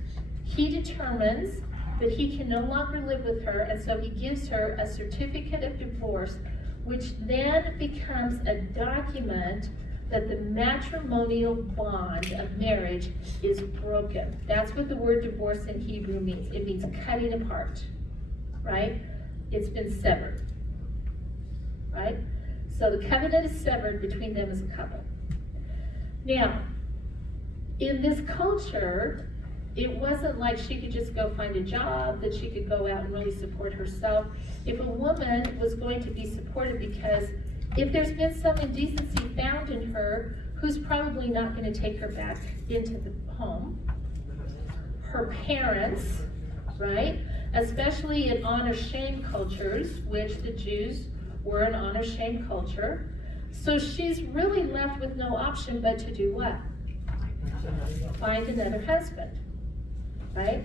he determines that he can no longer live with her, and so he gives her a certificate of divorce, which then becomes a document that the matrimonial bond of marriage is broken. That's what the word divorce in Hebrew means. It means cutting apart, right? It's been severed, right? So the covenant is severed between them as a couple. Now, in this culture, it wasn't like she could just go find a job, that she could go out and really support herself. If a woman was going to be supported, because if there's been some indecency found in her, who's probably not going to take her back into the home? Her parents, right? Especially in honor-shame cultures, which the Jews were an honor-shame culture. So she's really left with no option but to do what? Find another husband, right?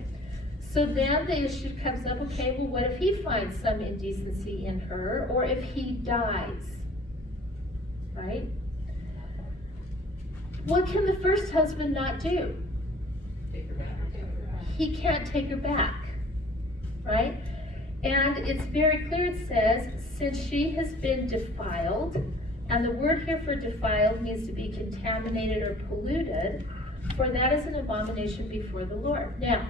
So then the issue comes up, okay, well, what if he finds some indecency in her, or if he dies, right? What can the first husband not do? Take her back. He can't take her back, right? And it's very clear, it says, since she has been defiled, and the word here for defiled means to be contaminated or polluted, for that is an abomination before the Lord. Now,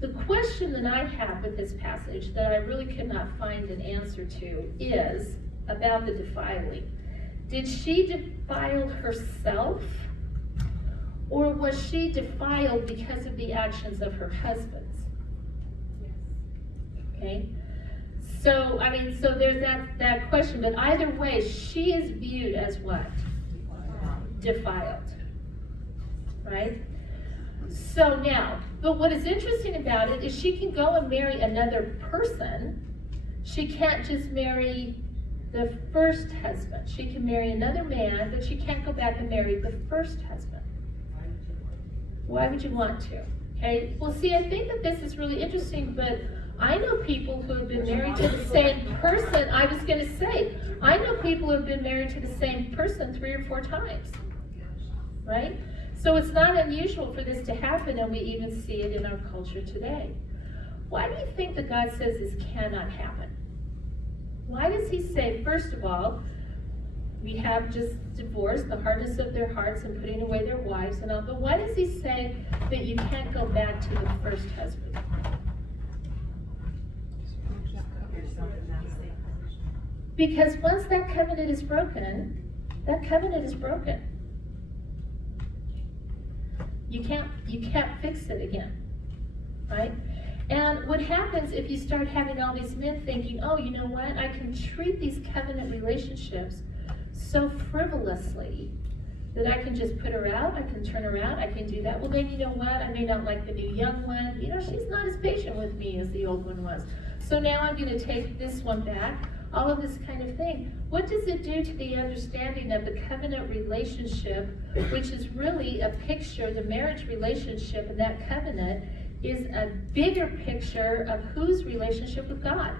the question that I have with this passage that I really could not find an answer to is about the defiling. Did she defile herself, or was she defiled because of the actions of her husbands? Okay? So, I mean, so there's that question, but either way, she is viewed as what? Defiled. Right? So now, but what is interesting about it is she can go and marry another person. She can't just marry the first husband. She can marry another man, but she can't go back and marry the first husband. Why would you want to? Okay, well, see, I think that this is really interesting, but I know people who have been married to the same person. I was going to say, I know people who have been married to the same person 3 or 4 times, right? So it's not unusual for this to happen, and we even see it in our culture today. Why do you think that God says this cannot happen? Why does he say, first of all, we have just divorce, the hardness of their hearts and putting away their wives and all, but why does he say that you can't go back to the first husband? Because once that covenant is broken, that covenant is broken. You can't fix it again, right? And what happens if you start having all these men thinking, oh, you know what, I can treat these covenant relationships so frivolously that I can just put her out, I can turn her out, I can do that. Well, then you know what, I may not like the new young one. You know, she's not as patient with me as the old one was. So now I'm going to take this one back, all of this kind of thing. What does it do to the understanding of the covenant relationship, which is really a picture, the marriage relationship, and that covenant is a bigger picture of whose relationship with God?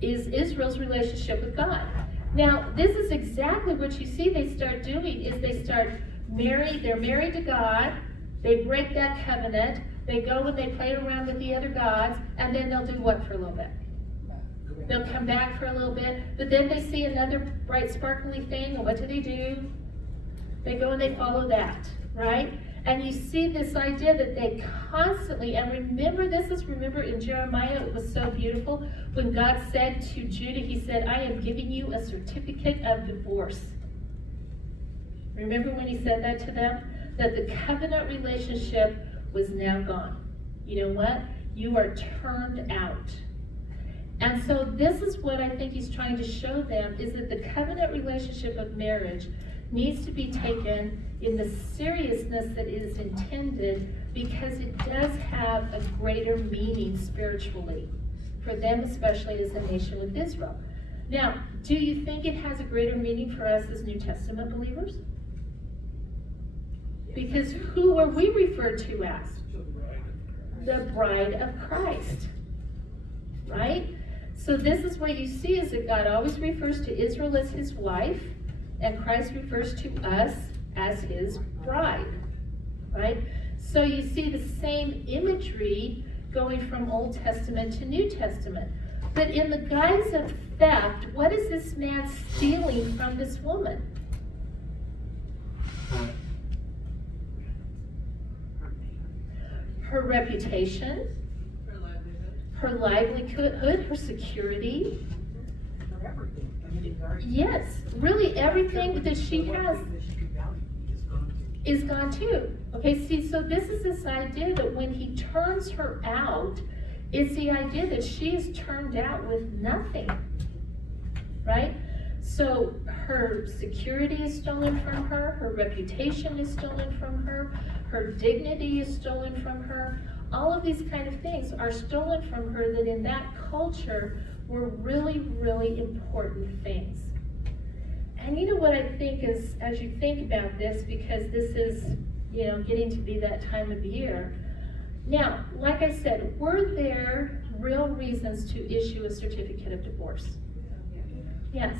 Is Israel's relationship with God. Now, this is exactly what you see they start doing, is they start they're married to God, they break that covenant, they go and they play around with the other gods, and then they'll do what for a little bit? They'll come back for a little bit, but then they see another bright, sparkly thing, and what do? They go and they follow that, right? And you see this idea that they constantly, and remember in Jeremiah, it was so beautiful, when God said to Judah, he said, I am giving you a certificate of divorce. Remember when he said that to them? That the covenant relationship was now gone. You know what? You are turned out. And so this is what I think he's trying to show them, is that the covenant relationship of marriage needs to be taken in the seriousness that it is intended, because it does have a greater meaning spiritually for them, especially as a nation with Israel. Now, do you think it has a greater meaning for us as New Testament believers? Because who are we referred to as? The bride of Christ, right? So this is what you see, is that God always refers to Israel as his wife, and Christ refers to us as his bride, right? So you see the same imagery going from Old Testament to New Testament. But in the guise of theft, what is this man stealing from this woman? Her reputation, her livelihood, her security. Yes, really everything that she has is gone too. Okay, see, so this is this idea that when he turns her out, it's the idea that she is turned out with nothing, right? So her security is stolen from her, her reputation is stolen from her, her dignity is stolen from her. All of these kind of things are stolen from her that in that culture were really, really important things. And you know what I think is, as you think about this, because this is, you know, getting to be that time of year. Now, like I said, were there real reasons to issue a certificate of divorce? Yes.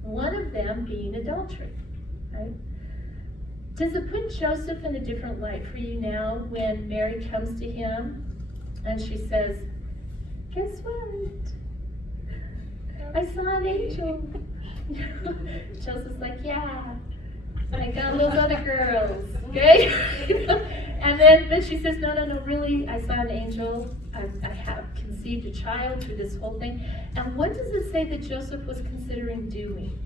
One of them being adultery, right? Does it put Joseph in a different light for you now when Mary comes to him and she says, guess what? I saw an angel. Joseph's like, yeah, I got those other girls, okay? And then she says, no, really, I saw an angel. I have conceived a child through this whole thing. And what does it say that Joseph was considering doing?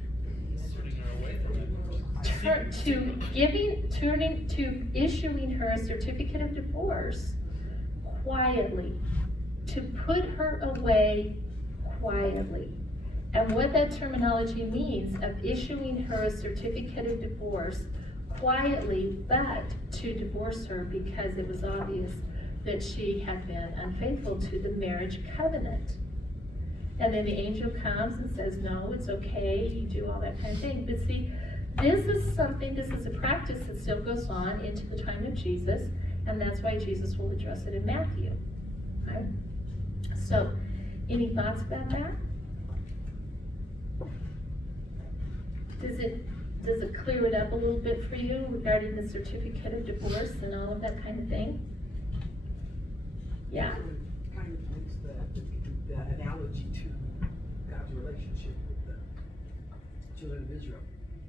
Issuing her a certificate of divorce quietly, to put her away quietly. And what that terminology means of issuing her a certificate of divorce quietly, but to divorce her because it was obvious that she had been unfaithful to the marriage covenant. And then the angel comes and says, no, it's okay, you do all that kind of thing. But see, this is a practice that still goes on into the time of Jesus, and that's why Jesus will address it in Matthew. Okay? So, any thoughts about that? Does it clear it up a little bit for you regarding the certificate of divorce and all of that kind of thing? Yeah. It kind of makes the analogy to God's relationship with the children of Israel.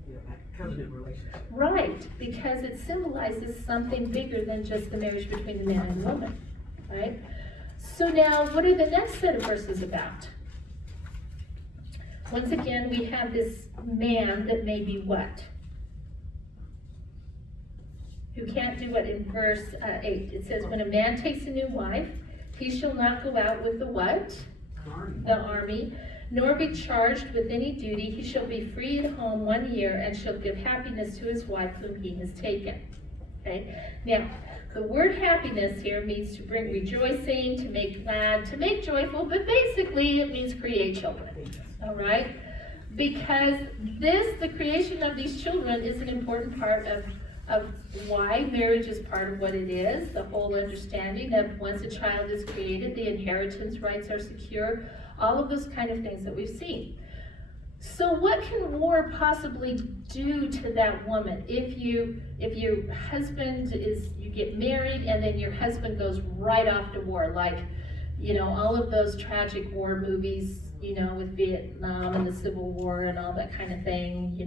You know, that covenant relationship. Right, because it symbolizes something bigger than just the marriage between the man and woman, right? So now, what are the next set of verses about? Once again, we have this man that may be what? Who can't do what in verse 8? It says, when a man takes a new wife, he shall not go out with the what? The army, nor be charged with any duty. He shall be free at home 1 year and shall give happiness to his wife whom he has taken. Okay? Now, the word happiness here means to bring rejoicing, to make glad, to make joyful, but basically it means create children. All right? Because the creation of these children is an important part of why marriage is part of what it is, the whole understanding of once a child is created, the inheritance rights are secure, all of those kind of things that we've seen. So what can war possibly do to that woman? If your husband you get married and then your husband goes right off to war, like, all of those tragic war movies, with Vietnam and the Civil War and all that kind of thing,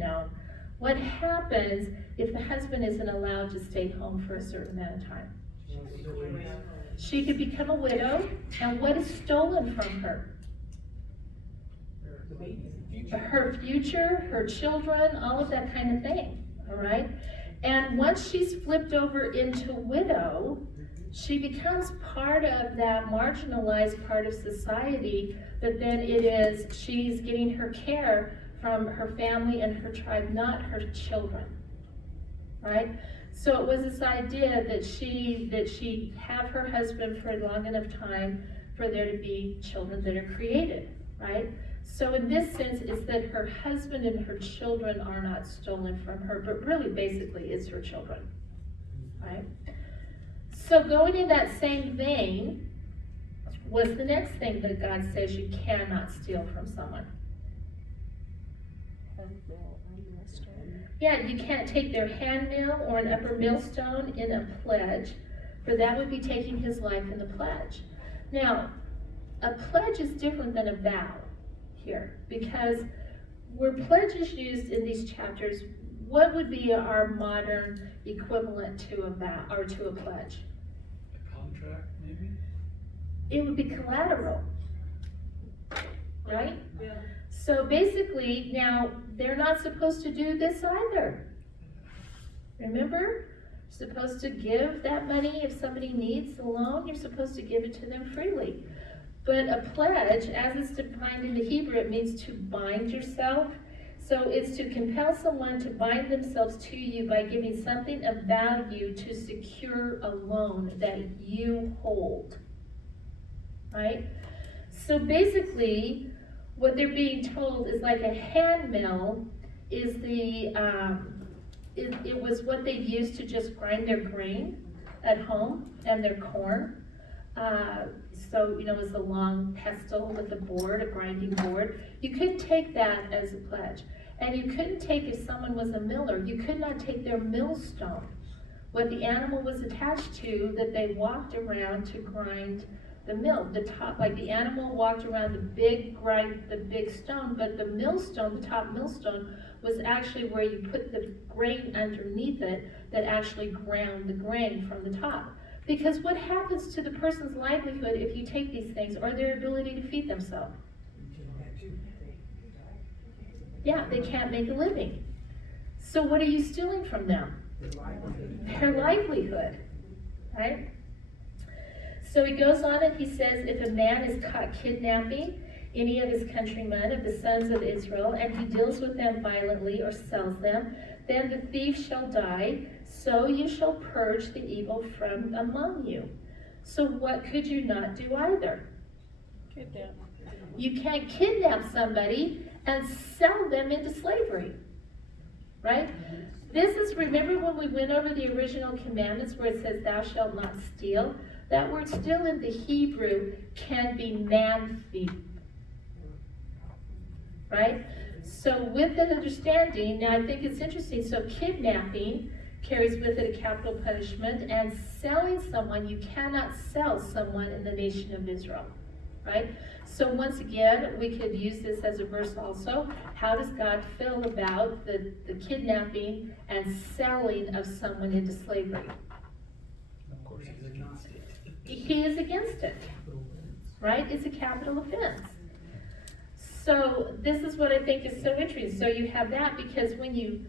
what happens if the husband isn't allowed to stay home for a certain amount of time? She could become a widow, and what is stolen from her? Her future, her children, all of that kind of thing, all right? And once she's flipped over into widow, she becomes part of that marginalized part of society, but then she's getting her care from her family and her tribe, not her children, right? So it was this idea that she have her husband for a long enough time for there to be children that are created, right? So in this sense, it's that her husband and her children are not stolen from her, but really basically it's her children, right? So going in that same vein, what's the next thing that God says you cannot steal from someone? Yeah, you can't take their handmill or an upper millstone in a pledge, for that would be taking his life in the pledge. Now, a pledge is different than a vow here, because where pledge is used in these chapters, what would be our modern equivalent to a vow or to a pledge? A contract, maybe? It would be collateral, right? Yeah. So basically, now, they're not supposed to do this either. Remember? You're supposed to give that money if somebody needs a loan, you're supposed to give it to them freely. But a pledge, as it's defined in the Hebrew, it means to bind yourself. So it's to compel someone to bind themselves to you by giving something of value to secure a loan that you hold, right? So basically, what they're being told is like a handmill is it was what they used to just grind their grain at home and their corn. So, it was a long pestle with a board, a grinding board. You couldn't take that as a pledge. And you couldn't take, if someone was a miller, you could not take their millstone, what the animal was attached to that they walked around to grind the mill. The top, like the animal walked around the big stone, but the millstone, the top millstone, was actually where you put the grain underneath it that actually ground the grain from the top. Because what happens to the person's livelihood if you take these things, or their ability to feed themselves? Yeah, they can't make a living. So what are you stealing from them? Their livelihood, right? So he goes on and he says, if a man is caught kidnapping any of his countrymen, of the sons of Israel, and he deals with them violently or sells them, then the thief shall die, so you shall purge the evil from among you. So what could you not do either? Kidnap. You can't kidnap somebody and sell them into slavery. right? This is, remember when we went over the original commandments where it says, thou shalt not steal? That word still in the Hebrew can be man thief, right? So with that understanding, now I think it's interesting, so kidnapping carries with it a capital punishment, and selling someone, you cannot sell someone in the nation of Israel, right? So once again, we could use this as a verse also. How does God feel about the kidnapping and selling of someone into slavery? Of course, he's against it. He is against it, right? It's a capital offense. So this is what I think is so interesting. So you have that because when you,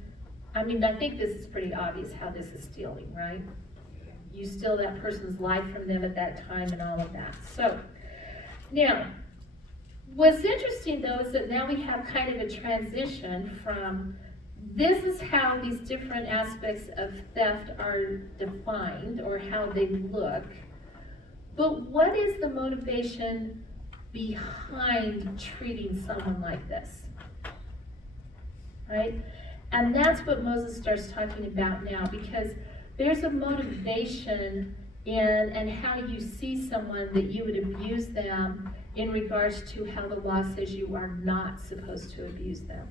I think this is pretty obvious how this is stealing, right? You steal that person's life from them at that time and all of that. So now, what's interesting though is that now we have kind of a transition from this is how these different aspects of theft are defined or how they look. But what is the motivation behind treating someone like this? Right? And that's what Moses starts talking about now, because there's a motivation in and how you see someone that you would abuse them in regards to how the law says you are not supposed to abuse them.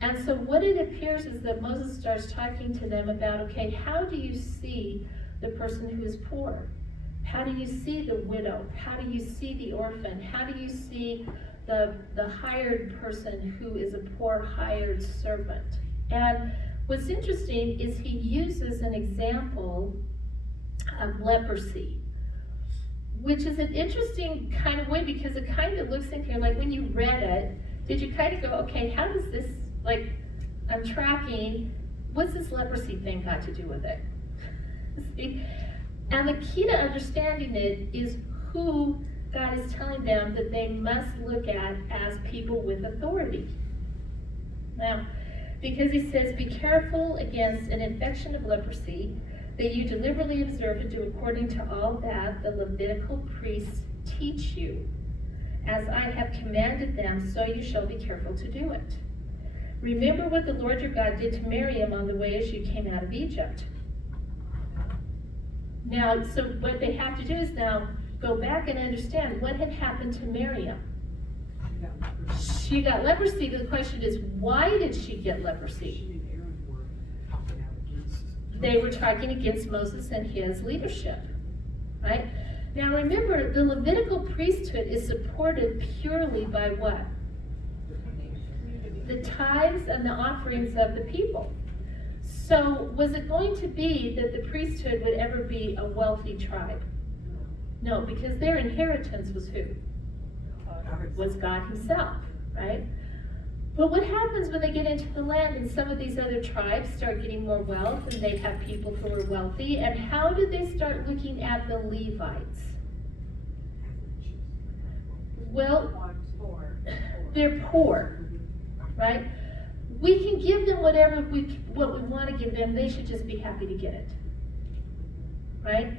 And so what it appears is that Moses starts talking to them about, okay, how do you see the person who is poor? How do you see the widow? How do you see the orphan? How do you see the hired person who is a poor hired servant? And what's interesting is he uses an example of leprosy, which is an interesting kind of way because it kind of looks in here like when you read it, did you kind of go, okay, how does this, like, I'm tracking, what's this leprosy thing got to do with it? See? And the key to understanding it is who God is telling them that they must look at as people with authority. Now, because he says, be careful against an infection of leprosy, that you deliberately observe and do according to all that the Levitical priests teach you. As I have commanded them, so you shall be careful to do it. Remember what the Lord your God did to Miriam on the way as you came out of Egypt. Now, so what they have to do is now go back and understand what had happened to Miriam. She got leprosy. The question is, why did she get leprosy? They were talking against Moses and his leadership, right? Now remember, the Levitical priesthood is supported purely by what? The tithes and the offerings of the people. So was it going to be that the priesthood would ever be a wealthy tribe? No, because their inheritance was who? Was God himself, right? But what happens when they get into the land and some of these other tribes start getting more wealth and they have people who are wealthy, and how do they start looking at the Levites? Well, they're poor, right? We can give them what we want to give them. They should just be happy to get it, right?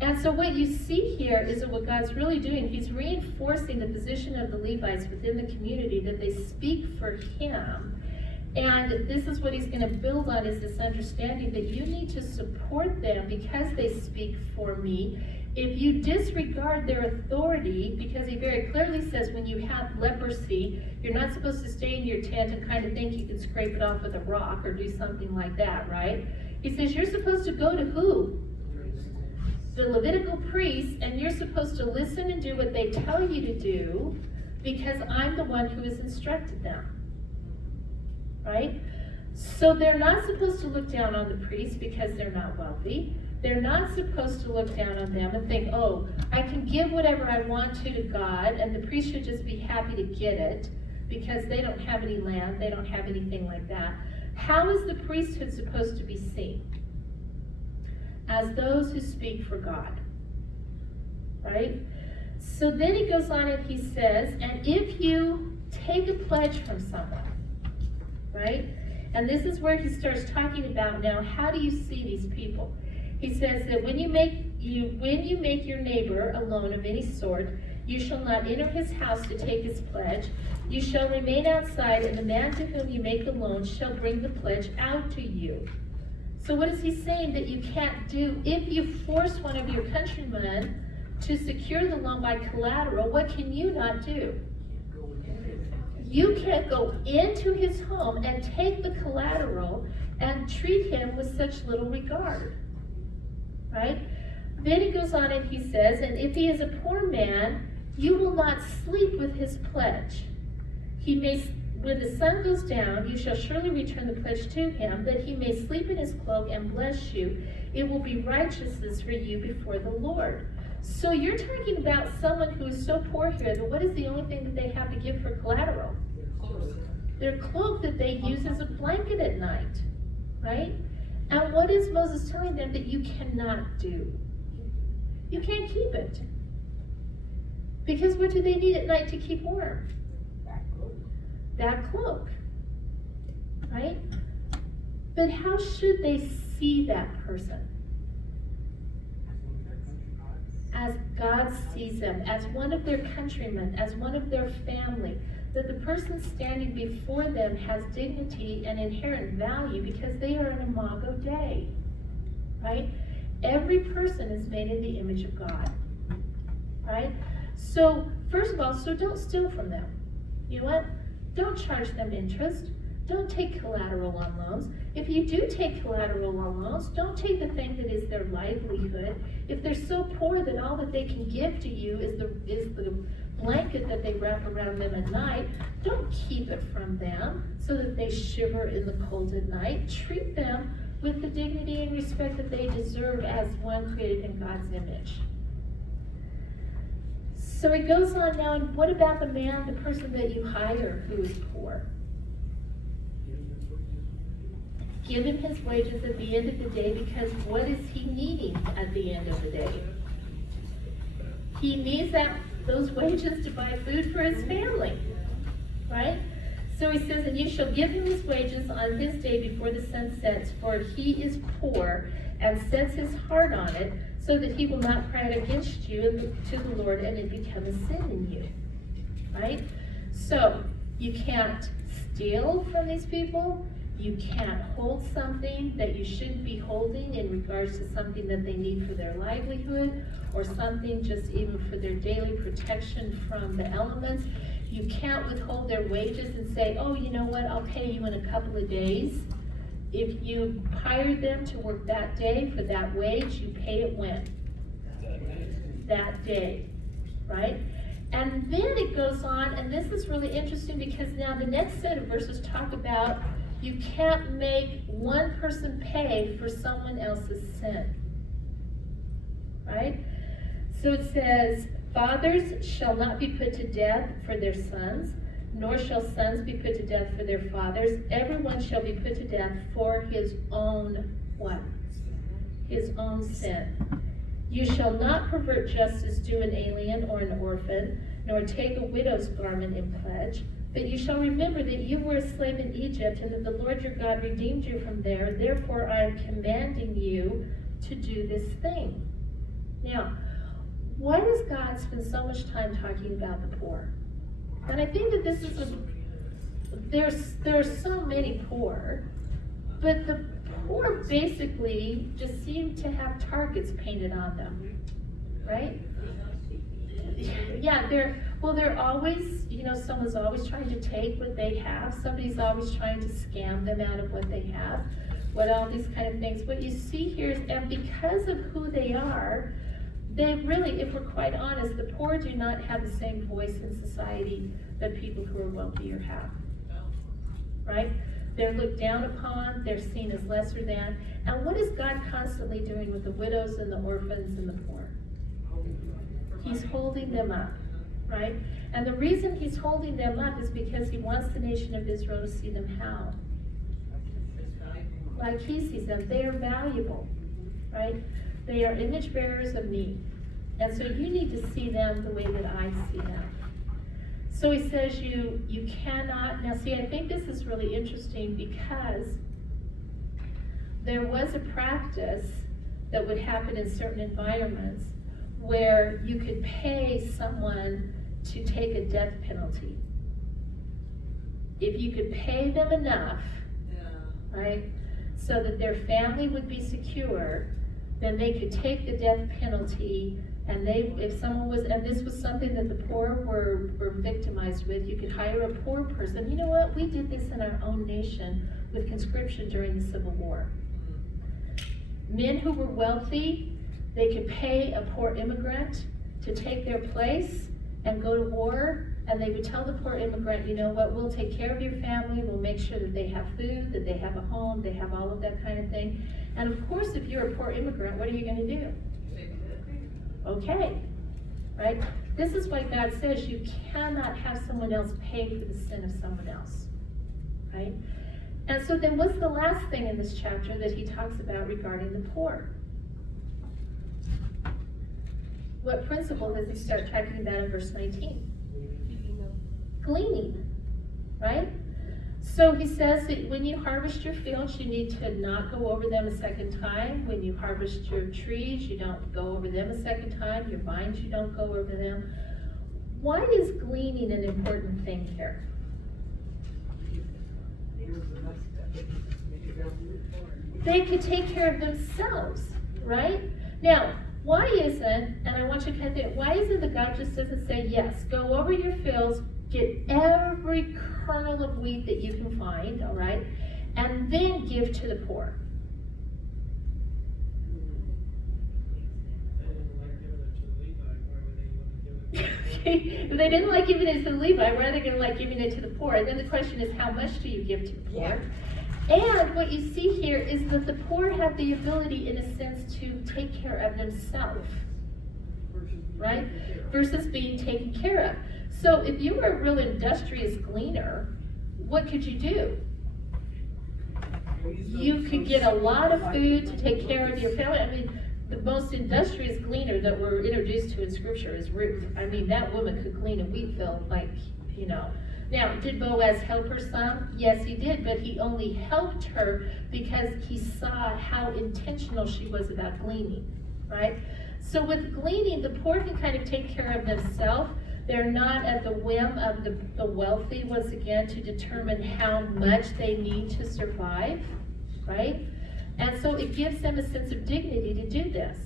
And so what you see here is that what God's really doing, he's reinforcing the position of the Levites within the community, that they speak for him. And this is what he's going to build on, is this understanding that you need to support them because they speak for me. If you disregard their authority, because he very clearly says when you have leprosy, you're not supposed to stay in your tent and kind of think you can scrape it off with a rock or do something like that, right? He says you're supposed to go to who? The Levitical priests, and you're supposed to listen and do what they tell you to do because I'm the one who has instructed them, right? So they're not supposed to look down on the priests because they're not wealthy. They're not supposed to look down on them and think, oh, I can give whatever I want to God, and the priest should just be happy to get it because they don't have any land, they don't have anything like that. How is the priesthood supposed to be seen? As those who speak for God, right? So then he goes on and he says, and if you take a pledge from someone, right? And this is where he starts talking about now, how do you see these people? He says that when you make your neighbor a loan of any sort, You shall not enter his house to take his pledge. You shall remain outside, and the man to whom you make the loan shall bring the pledge out to you. So what is he saying that you can't do? If you force one of your countrymen to secure the loan by collateral, what can you not do? You can't go into his home and take the collateral and treat him with such little regard, right? Then he goes on and he says, and if he is a poor man, you will not sleep with his pledge. When the sun goes down, you shall surely return the pledge to him, that he may sleep in his cloak and bless you. It will be righteousness for you before the Lord. So you're talking about someone who is so poor here that what is the only thing that they have to give for collateral? Their cloak that they use as a blanket at night, right? And what is Moses telling them that you cannot do? You can't keep it. Because what do they need at night to keep warm? That cloak, right? But how should they see that person? As God sees them, as one of their countrymen, as one of their family. That the person standing before them has dignity and inherent value because they are an imago Dei, right? Every person is made in the image of God, right? So, first of all, so don't steal from them. You know what? Don't charge them interest. Don't take collateral on loans. If you do take collateral on loans, don't take the thing that is their livelihood. If they're so poor that all that they can give to you is the blanket that they wrap around them at night, don't keep it from them so that they shiver in the cold at night. Treat them with the dignity and respect that they deserve as one created in God's image. So it goes on now, and what about the man, the person that you hire who is poor? Give him his wages at the end of the day, because what is he needing at the end of the day? He needs those wages to buy food for his family, right? So he says, and you shall give him his wages on his day before the sun sets, for he is poor and sets his heart on it, so that he will not cry out against you to the Lord and it become a sin in you, right? So you can't steal from these people. You can't hold something that you shouldn't be holding in regards to something that they need for their livelihood, or something just even for their daily protection from the elements. You can't withhold their wages and say, oh, you know what, I'll pay you in a couple of days. If you hired them to work that day for that wage, you pay it when? That day, right? And then it goes on, and this is really interesting because now the next set of verses talk about you can't make one person pay for someone else's sin, right? So it says, fathers shall not be put to death for their sons, nor shall sons be put to death for their fathers. Everyone shall be put to death for his own what? His own sin. You shall not pervert justice to an alien or an orphan, nor take a widow's garment in pledge. But you shall remember that you were a slave in Egypt, and that the Lord your God redeemed you from there. Therefore I am commanding you to do this thing. Now, why does God spend so much time talking about the poor? And I think that this is there's so many poor, but the poor basically just seem to have targets painted on them, right? Yeah, they're always, someone's always trying to take what they have. Somebody's always trying to scam them out of what they have. All these kind of things. What you see here is, and because of who they are, they really, if we're quite honest, the poor do not have the same voice in society that people who are wealthier have, right? They're looked down upon, they're seen as lesser than. And what is God constantly doing with the widows and the orphans and the poor? He's holding them up, right? And the reason he's holding them up is because he wants the nation of Israel to see them how? Like he sees them. They are valuable, right? They are image bearers of me. And so you need to see them the way that I see them. So he says you cannot, now see, I think this is really interesting because there was a practice that would happen in certain environments where you could pay someone to take a death penalty. If you could pay them enough, right, so that their family would be secure, then they could take the death penalty, and if someone was, and this was something that the poor were victimized with, you could hire a poor person. You know what, we did this in our own nation with conscription during the Civil War. Men who were wealthy, they could pay a poor immigrant to take their place and go to war, and they would tell the poor immigrant, you know what, we'll take care of your family, we'll make sure that they have food, that they have a home, they have all of that kind of thing. And of course, if you're a poor immigrant, what are you gonna do? Okay, right? This is why God says you cannot have someone else pay for the sin of someone else, right? And so then what's the last thing in this chapter that he talks about regarding the poor? What principle does he start talking about in verse 19? Gleaning, right? So he says that when you harvest your fields, you need to not go over them a second time. When you harvest your trees, you don't go over them a second time. Your vines, you don't go over them. Why is gleaning an important thing here? They could take care of themselves, right? Now, why isn't, and I want you to kind of think, why isn't that God just doesn't say, yes, go over your fields, get every kernel of wheat that you can find, all right, and then give to the poor? If they didn't like giving it to the Levi, why are they going to like giving it to the poor? And then the question is, how much do you give to the poor? And what you see here is that the poor have the ability, in a sense, to take care of themselves, right? Versus being taken care of. So if you were a real industrious gleaner, what could you do? You could get a lot of food to take care of your family. I mean, the most industrious gleaner that we're introduced to in Scripture is Ruth. I mean, that woman could glean a wheat field like, you know. Now, did Boaz help her some? Yes, he did, but he only helped her because he saw how intentional she was about gleaning, right? So with gleaning, the poor can kind of take care of themselves. They're not at the whim of the wealthy, once again, to determine how much they need to survive, right? And so it gives them a sense of dignity to do this.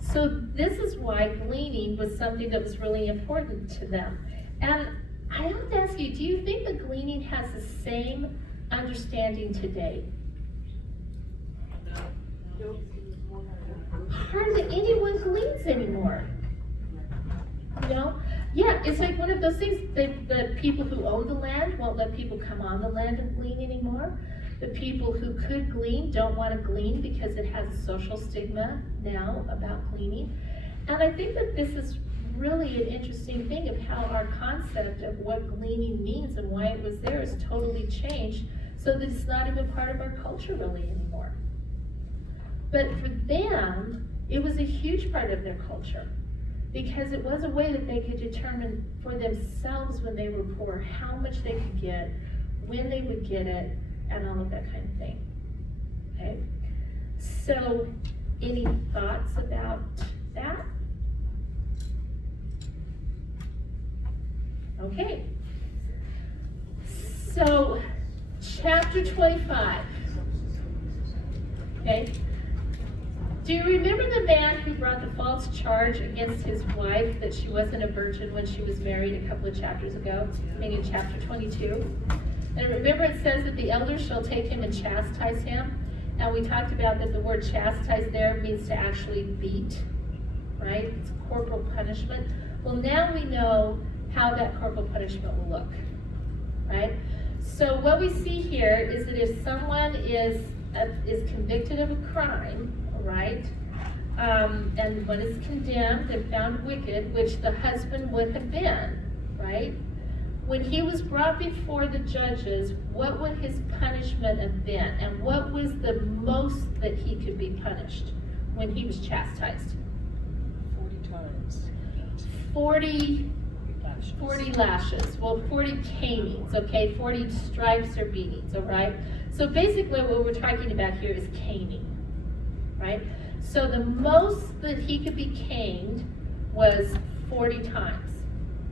So this is why gleaning was something that was really important to them. And I have to ask you, do you think that gleaning has the same understanding today? Hardly anyone gleans anymore. You know? Yeah, it's like one of those things, the people who own the land won't let people come on the land and glean anymore. The people who could glean don't want to glean because it has a social stigma now about gleaning. And I think that this is really an interesting thing of how our concept of what gleaning means and why it was there is totally changed, so that it's not even part of our culture really anymore. But for them, it was a huge part of their culture, because it was a way that they could determine for themselves when they were poor how much they could get, when they would get it, and all of that kind of thing. Okay? So, any thoughts about that? Okay. So, chapter 25. Okay. Do you remember the man who brought the false charge against his wife that she wasn't a virgin when she was married a couple of chapters ago? I think in chapter 22. And remember, it says that the elders shall take him and chastise him. And we talked about that the word chastise there means to actually beat, right? It's corporal punishment. Well, now we know how that corporal punishment will look, right? So what we see here is that if someone is convicted of a crime, right, and one is condemned and found wicked, which the husband would have been, right? When he was brought before the judges, what would his punishment have been? And what was the most that he could be punished when he was chastised? 40 times. 40 lashes. Well, 40 canings, okay? 40 stripes or beatings, all right? So basically what we're talking about here is caning, right? So the most that he could be caned was 40 times,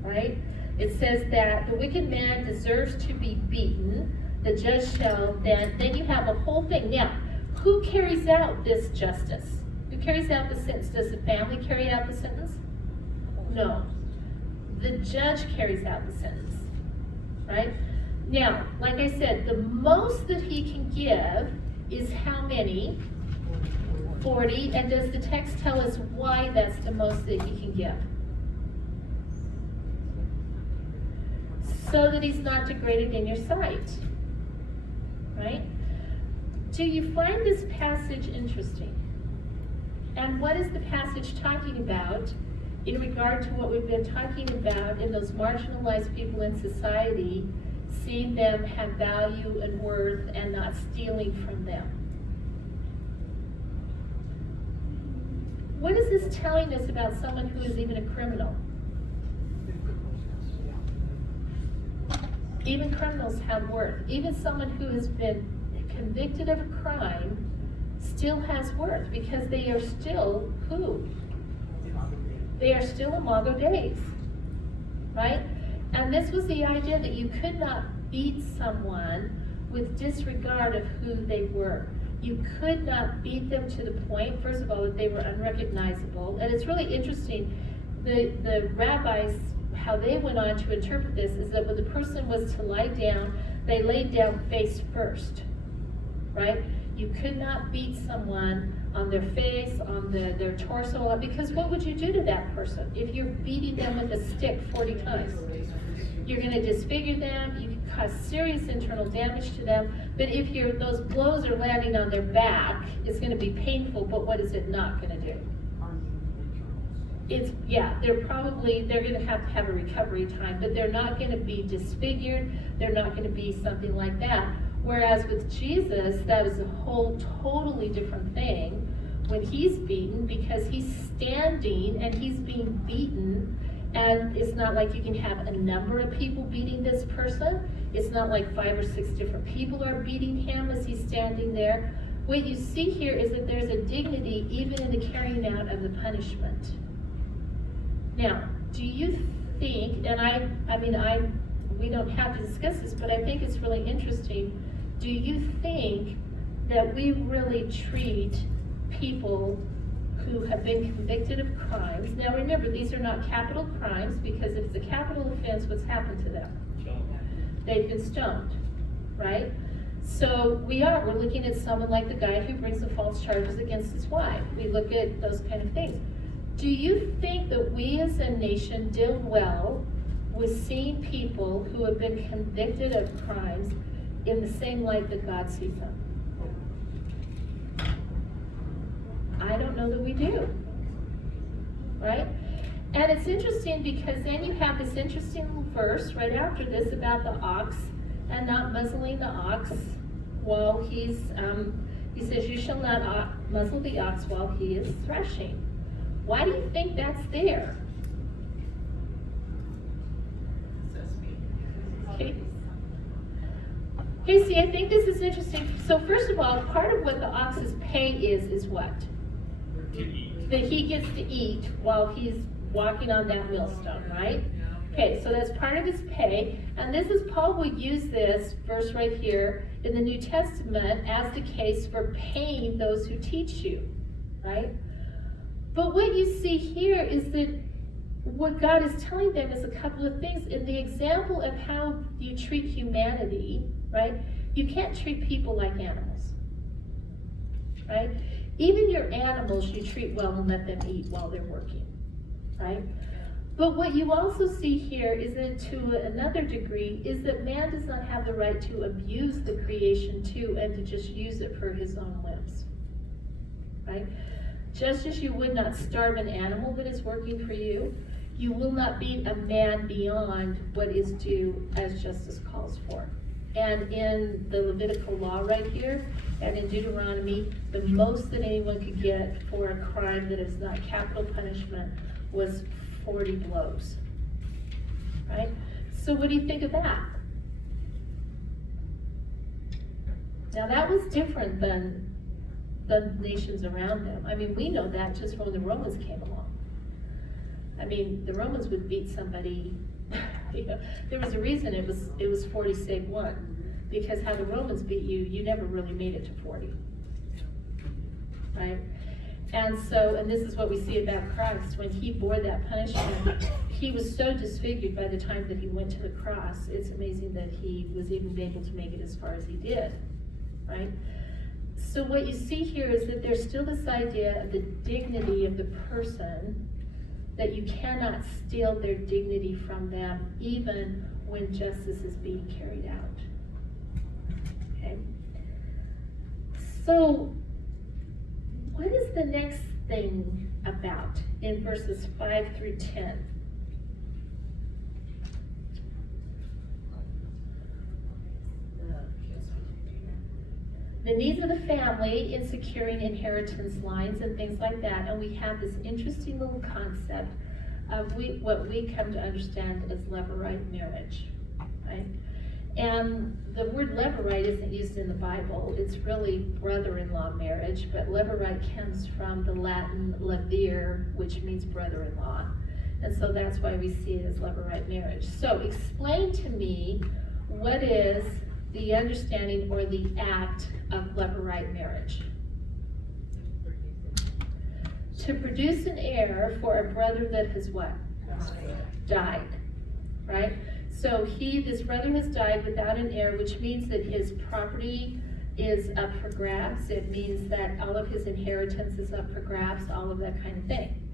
right? It says that the wicked man deserves to be beaten, the judge shall, then you have a whole thing. Now, who carries out this justice? Who carries out the sentence? Does the family carry out the sentence? No. The judge carries out the sentence, right? Now, like I said, the most that he can give is how many? 40. And does the text tell us why that's the most that he can give? So that he's not degraded in your sight, right? Do you find this passage interesting? And what is the passage talking about in regard to what we've been talking about in those marginalized people in society, seeing them have value and worth and not stealing from them? What is this telling us about someone who is even a criminal? Even criminals have worth. Even someone who has been convicted of a crime still has worth because they are still who? They are still imago Dei, right? And this was the idea that you could not beat someone with disregard of who they were. You could not beat them to the point, first of all, that they were unrecognizable. And it's really interesting, the rabbis, how they went on to interpret this is that when the person was to lie down, they laid down face first, right? You could not beat someone on their face, on their torso, because what would you do to that person if you're beating them with a stick 40 times? You're going to disfigure them, you can cause serious internal damage to them, but if those blows are landing on their back, it's going to be painful, but what is it not going to do? They're going to have a recovery time, but they're not going to be disfigured, they're not going to be something like that. Whereas with Jesus, that is a whole totally different thing when he's beaten, because he's standing and he's being beaten, and it's not like you can have a number of people beating this person. It's not like 5 or 6 different people are beating him as he's standing there. What you see here is that there's a dignity even in the carrying out of the punishment. Now, do you think, and we don't have to discuss this, but I think it's really interesting. Do you think that we really treat people who have been convicted of crimes? Now remember, these are not capital crimes, because if it's a capital offense, what's happened to them? They've been stoned, right? So we're looking at someone like the guy who brings the false charges against his wife. We look at those kind of things. Do you think that we as a nation deal well with seeing people who have been convicted of crimes in the same light that God sees them? I don't know that we do, right? And it's interesting because then you have this interesting verse right after this about the ox and not muzzling the ox while he says, you shall not muzzle the ox while he is threshing. Why do you think that's there? Okay, see, I think this is interesting. So first of all, part of what the ox's pay is what? That he gets to eat while he's walking on that millstone, right? Okay, so that's part of his pay. And this is, Paul would use this verse right here in the New Testament as the case for paying those who teach you, right? But what you see here is that what God is telling them is a couple of things. In the example of how you treat humanity, right? You can't treat people like animals, right? Even your animals you treat well and let them eat while they're working, right? But what you also see here is that to another degree is that man does not have the right to abuse the creation too and to just use it for his own whims, right? Just as you would not starve an animal that is working for you, you will not beat a man beyond what is due as justice calls for. And in the Levitical law right here, and in Deuteronomy, the most that anyone could get for a crime that is not capital punishment was 40 blows, right? So what do you think of that? Now that was different than the nations around them. I mean, we know that just when the Romans came along. I mean, the Romans would beat somebody, you know, there was a reason it was 40 save 1. Because how the Romans beat you, you never really made it to 40. Right? And so, and this is what we see about Christ, when he bore that punishment, he was so disfigured by the time that he went to the cross. It's amazing that he was even able to make it as far as he did, right? So what you see here is that there's still this idea of the dignity of the person, that you cannot steal their dignity from them, even when justice is being carried out. Okay? So, what is the next thing about in verses 5 through 10? The needs of the family in securing inheritance lines and things like that. And we have this interesting little concept of what we come to understand as levirate marriage, right? And the word levirate isn't used in the Bible. It's really brother-in-law marriage, but levirate comes from the Latin levir, which means brother-in-law. And so that's why we see it as levirate marriage. So explain to me, what is the understanding or the act of levirate marriage? To produce an heir for a brother that has what? Died, right? So this brother has died without an heir, which means that his property is up for grabs. It means that all of his inheritance is up for grabs, all of that kind of thing.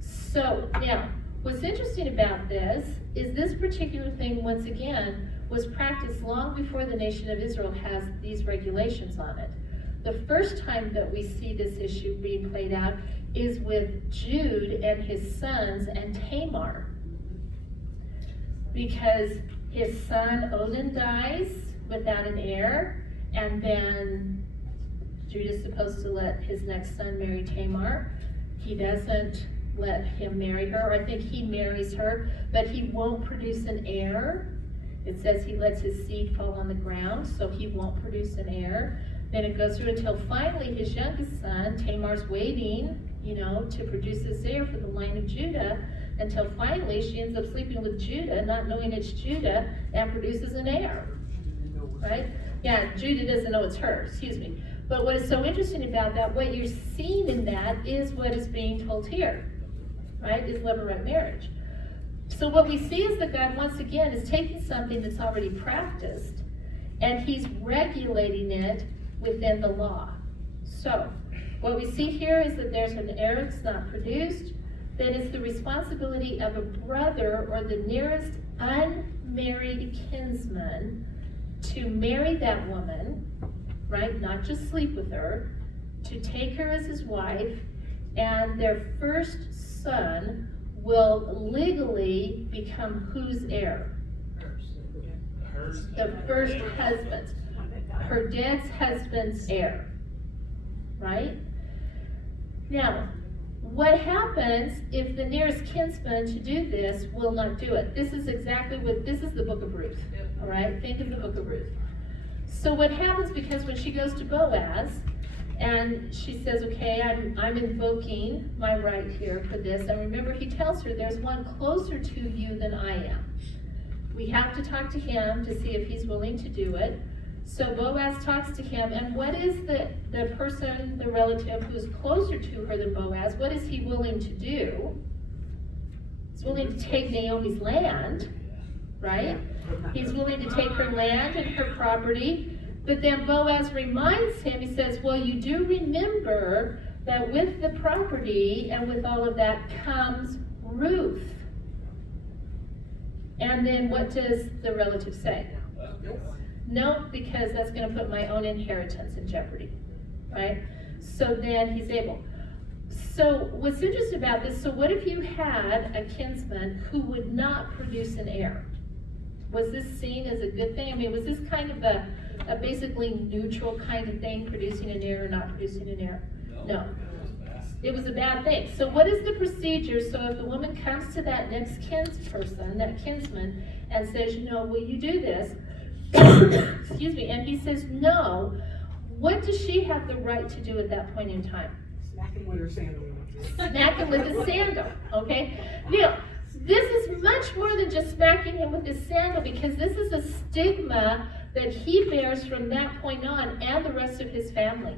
So now, what's interesting about this is this particular thing, once again, was practiced long before the nation of Israel has these regulations on it. The first time that we see this issue being played out is with Jude and his sons and Tamar. Because his son Odin dies without an heir, and then Jude is supposed to let his next son marry Tamar. He doesn't let him marry her. I think he marries her, but he won't produce an heir. It says he lets his seed fall on the ground, so he won't produce an heir. Then it goes through until finally his youngest son, Tamar's waiting, to produce this heir for the line of Judah, until finally she ends up sleeping with Judah, not knowing it's Judah, and produces an heir. Right? Yeah, Judah doesn't know it's her, excuse me. But what is so interesting about that, what you're seeing in that is what is being told here, right? Is levirate marriage. So what we see is that God, once again, is taking something that's already practiced, and he's regulating it within the law. So, what we see here is that there's an heir that's not produced, then it's the responsibility of a brother or the nearest unmarried kinsman to marry that woman, right? Not just sleep with her, to take her as his wife, and their first son will legally become whose heir? The first husband. Her dad's husband's heir. Right? Now, what happens if the nearest kinsman to do this will not do it? This is the book of Ruth. All right? Think of the book of Ruth. So what happens, because when she goes to Boaz, and she says, okay, I'm invoking my right here for this. And remember, he tells her there's one closer to you than I am. We have to talk to him to see if he's willing to do it. So Boaz talks to him, and what is the person, the relative who's closer to her than Boaz, what is he willing to do? He's willing to take Naomi's land, right? He's willing to take her land and her property. But then Boaz reminds him, he says, well, you do remember that with the property and with all of that comes Ruth. And then what does the relative say? No, because that's going to put my own inheritance in jeopardy, right? So then he's able. So what's interesting about this, so what if you had a kinsman who would not produce an heir? Was this seen as a good thing? I mean, was this kind of a basically neutral kind of thing, producing an heir or not producing an heir? No. It was a bad thing. So what is the procedure? So if the woman comes to that next kinsperson, that kinsman, and says, will you do this? Excuse me. And he says no. What does she have the right to do at that point in time? Smack him with her sandal. Smack him with his sandal, okay? Now, this is much more than just smacking him with his sandal, because this is a stigma that he bears from that point on, and the rest of his family.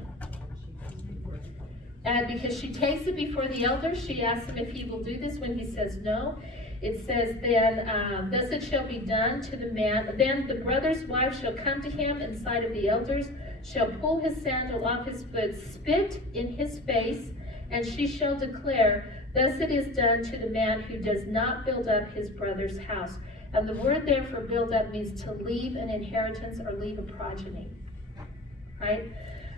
And because she takes it before the elders, she asks him if he will do this. When he says no, it says, then, thus it shall be done to the man. Then the brother's wife shall come to him in sight of the elders, shall pull his sandal off his foot, spit in his face, and she shall declare, thus it is done to the man who does not build up his brother's house. And the word there for build up means to leave an inheritance or leave a progeny, right?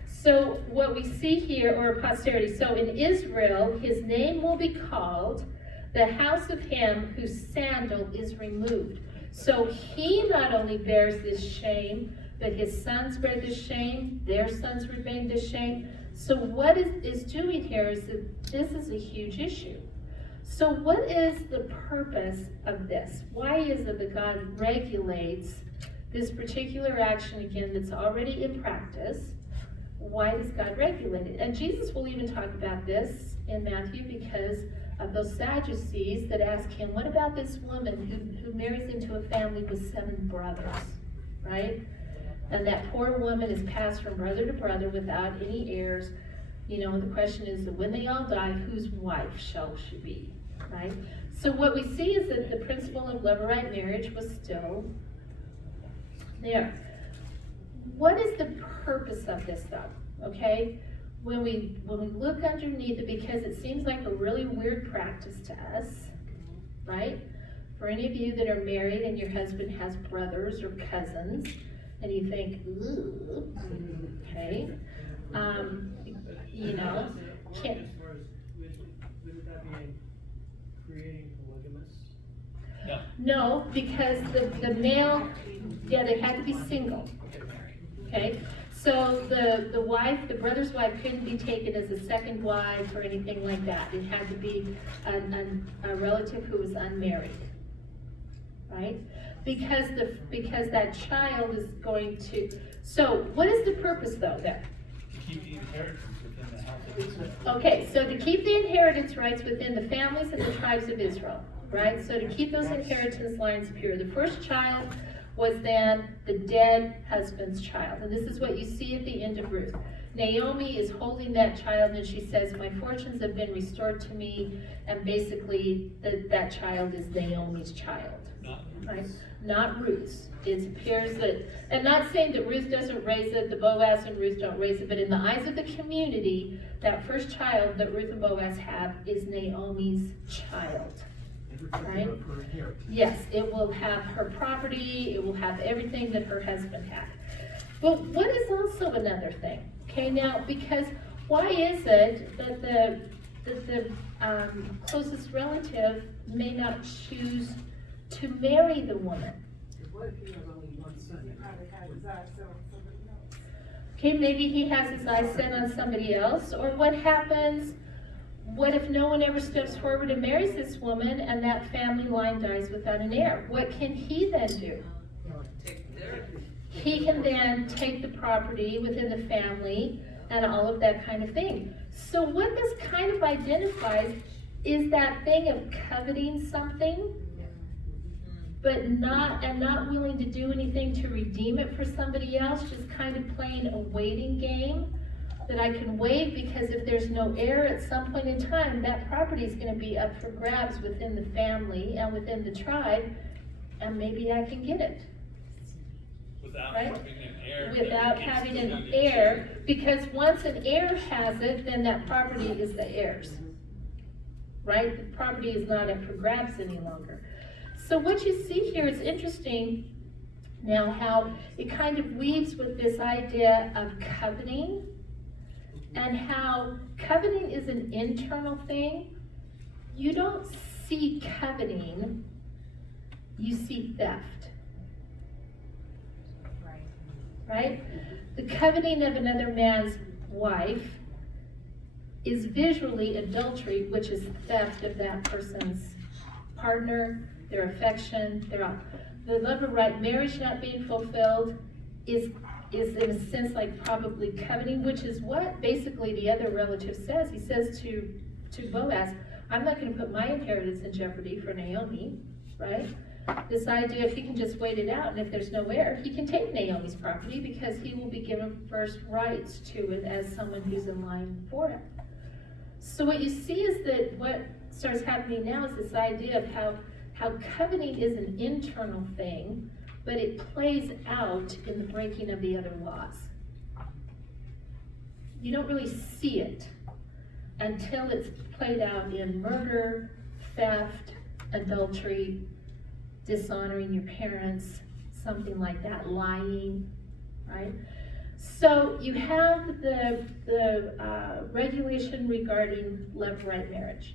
So what we see here, or posterity, so in Israel, his name will be called the house of him whose sandal is removed. So he not only bears this shame, but his sons bear this shame, their sons remain this shame. So what is doing here is that this is a huge issue. So what is the purpose of this? Why is it that God regulates this particular action again that's already in practice? Why does God regulate it? And Jesus will even talk about this in Matthew, because of those Sadducees that ask him, what about this woman who marries into a family with 7 brothers, right? And that poor woman is passed from brother to brother without any heirs. You know, the question is that when they all die, whose wife shall she be, right? So what we see is that the principle of levirate marriage was still there. What is the purpose of this though, okay? When we look underneath it, because it seems like a really weird practice to us, right? For any of you that are married and your husband has brothers or cousins, and you think, ooh, okay, you know, can't. As far as, wouldn't that be creating polygamous? No. No, because the male, yeah, they had to be single, okay? So the wife, the brother's wife couldn't be taken as a second wife or anything like that. It had to be a relative who was unmarried, right? Because that child is going to, so what is the purpose though there? To keep the inheritance within the house of Israel. Okay, so to keep the inheritance rights within the families and the tribes of Israel, right? So to keep those inheritance lines pure. The first child was then the dead husband's child. And this is what you see at the end of Ruth. Naomi is holding that child and she says, my fortunes have been restored to me. And basically that child is Naomi's child. Right? Not Ruth's. It appears that, and not saying that Ruth doesn't raise it, the Boaz and Ruth don't raise it, but in the eyes of the community, that first child that Ruth and Boaz have is Naomi's child. Right? Yes, it will have her property, it will have everything that her husband had. But what is also another thing? Okay, now, because why is it that the closest relative may not choose to marry the woman? What if he has only one son? Okay, maybe he has his eyes set on somebody else, or what happens? What if no one ever steps forward and marries this woman and that family line dies without an heir? What can he then do? He can then take the property within the family and all of that kind of thing. So what this kind of identifies is that thing of coveting something, but not willing to do anything to redeem it for somebody else, just kind of playing a waiting game. That I can wait because if there's no heir at some point in time, that property is going to be up for grabs within the family and within the tribe, and maybe I can get it. Without Right? having an heir. Without having an heir, because once an heir has it, then that property is the heir's. Right? The property is not up for grabs any longer. So what you see here is interesting now how it kind of weaves with this idea of coveting. And how coveting is an internal thing. You don't see coveting, you see theft. Right? The coveting of another man's wife is visually adultery, which is theft of that person's partner, their affection, the levirate marriage not being fulfilled is in a sense like probably coveting, which is what basically the other relative says. He says to to Boaz, I'm not gonna put my inheritance in jeopardy for Naomi, right? This idea if he can just wait it out, and if there's no heir, he can take Naomi's property because he will be given first rights to it as someone who's in line for it. So what you see is that what starts happening now is this idea of how coveting is an internal thing, but it plays out in the breaking of the other laws. You don't really see it until it's played out in murder, theft, adultery, dishonoring your parents, something like that, lying, right? So you have the regulation regarding left-right marriage.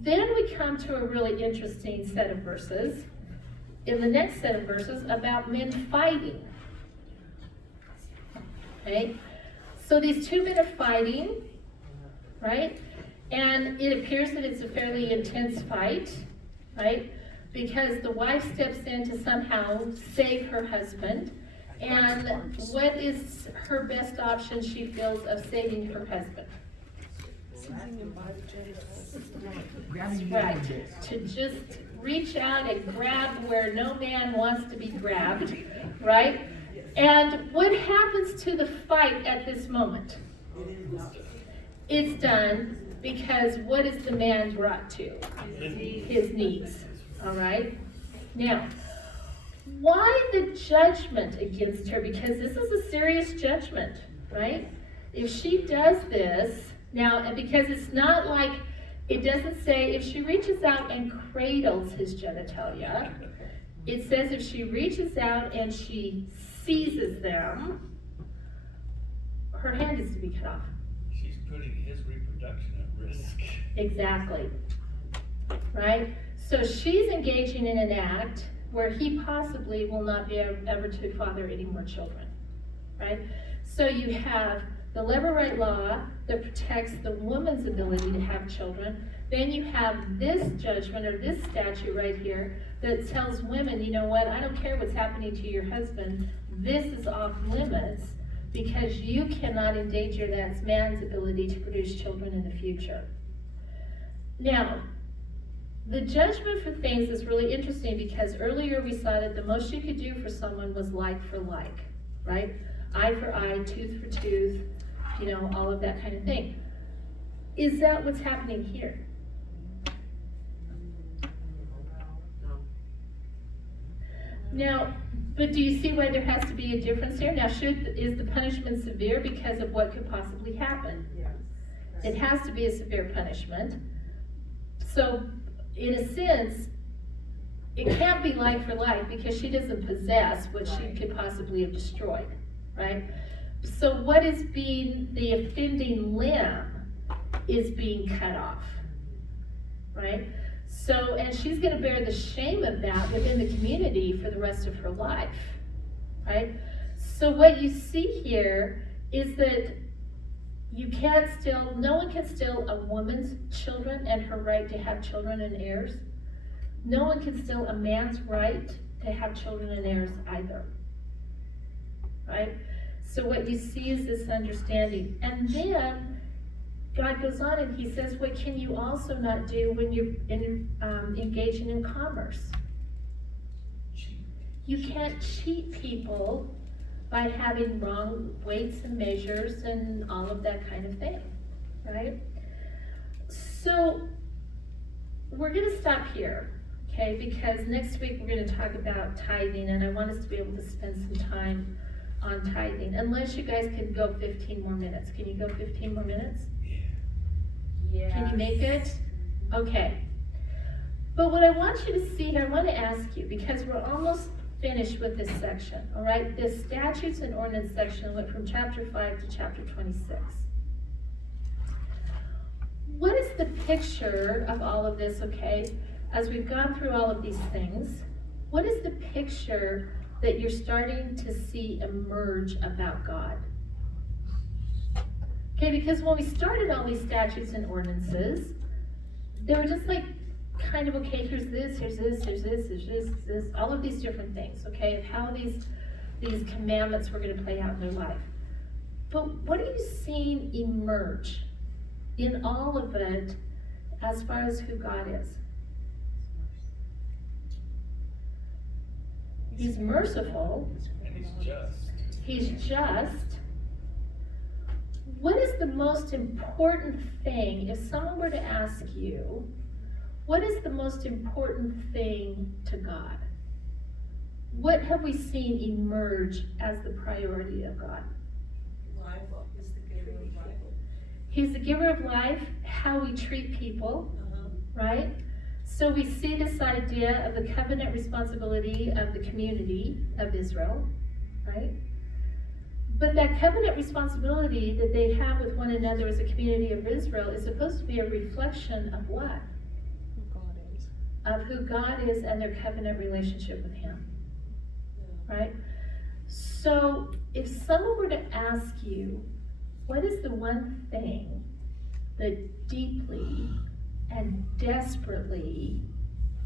Then we come to a really interesting set of verses, in the next set of verses, about men fighting. Okay? So these two men are fighting, right? And it appears that it's a fairly intense fight, right? Because the wife steps in to somehow save her husband. And what is her best option, she feels, of saving her husband? Seizing him by the genitals. Right, to just reach out and grab where no man wants to be grabbed, right? And what happens to the fight at this moment? It's done because what is the man brought to? His knees, all right? Now, why the judgment against her? Because this is a serious judgment, right? If she does this, now, and because it's not like, it doesn't say if she reaches out and cradles his genitalia. It says if she reaches out and she seizes them, her hand is to be cut off. She's putting his reproduction at risk. Exactly. Right? So she's engaging in an act where he possibly will not be ever to father any more children. Right? So you have the levirate law that protects the woman's ability to have children. Then you have this judgment or this statute right here that tells women, you know what, I don't care what's happening to your husband, this is off limits because you cannot endanger that man's ability to produce children in the future. Now, the judgment for things is really interesting because earlier we saw that the most you could do for someone was like for like, right? Eye for eye, tooth for tooth, you know, all of that kind of thing. Is that what's happening here? Now, but do you see why there has to be a difference here? Now, is the punishment severe because of what could possibly happen? Yes. It has to be a severe punishment. So, in a sense, it can't be like for like because she doesn't possess what she could possibly have destroyed, right? So what is being, the offending limb is being cut off, right? So, and she's gonna bear the shame of that within the community for the rest of her life, right? So what you see here is that you can't steal, no one can steal a woman's children and her right to have children and heirs. No one can steal a man's right to have children and heirs either, right? So what you see is this understanding. And then God goes on and he says, what can you also not do when you're engaging in commerce? You can't cheat people by having wrong weights and measures and all of that kind of thing, right? So we're gonna stop here, okay? Because next week we're gonna talk about tithing and I want us to be able to spend some time on tithing, unless you guys can go 15 more minutes. Can you go 15 more minutes? Yeah. Can you make it? Okay. But what I want you to see here, I want to ask you, because we're almost finished with this section, all right? This statutes and ordinance section went from chapter 5 to chapter 26. What is the picture of all of this, okay? As we've gone through all of these things, what is the picture that you're starting to see emerge about God? Okay, because when we started all these statutes and ordinances, they were just like, kind of, okay, here's this, here's this, here's this, here's this, this, all of these different things, okay, of how these commandments were going to play out in their life. But what are you seeing emerge in all of it as far as who God is. He's merciful. And he's just. He's just. What is the most important thing, if someone were to ask you, what is the most important thing to God? What have we seen emerge as the priority of God? Life is the giver of life. He's the giver of life, how we treat people, right? So we see this idea of the covenant responsibility of the community of Israel, right? But that covenant responsibility that they have with one another as a community of Israel is supposed to be a reflection of what? Who God is. Of who God is and their covenant relationship with Him, right? So if someone were to ask you, what is the one thing that deeply and desperately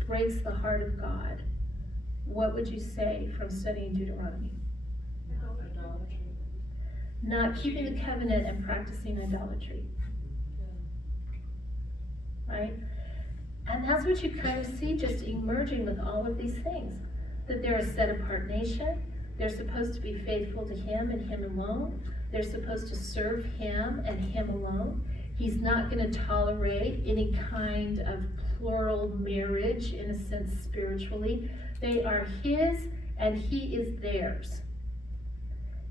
breaks the heart of God, what would you say from studying Deuteronomy? Idolatry. Not keeping the covenant and practicing idolatry, right? And that's what you kind of see just emerging with all of these things. That they're a set-apart nation. They're supposed to be faithful to Him and Him alone. They're supposed to serve Him and Him alone. He's not going to tolerate any kind of plural marriage, in a sense, spiritually. They are His and He is theirs.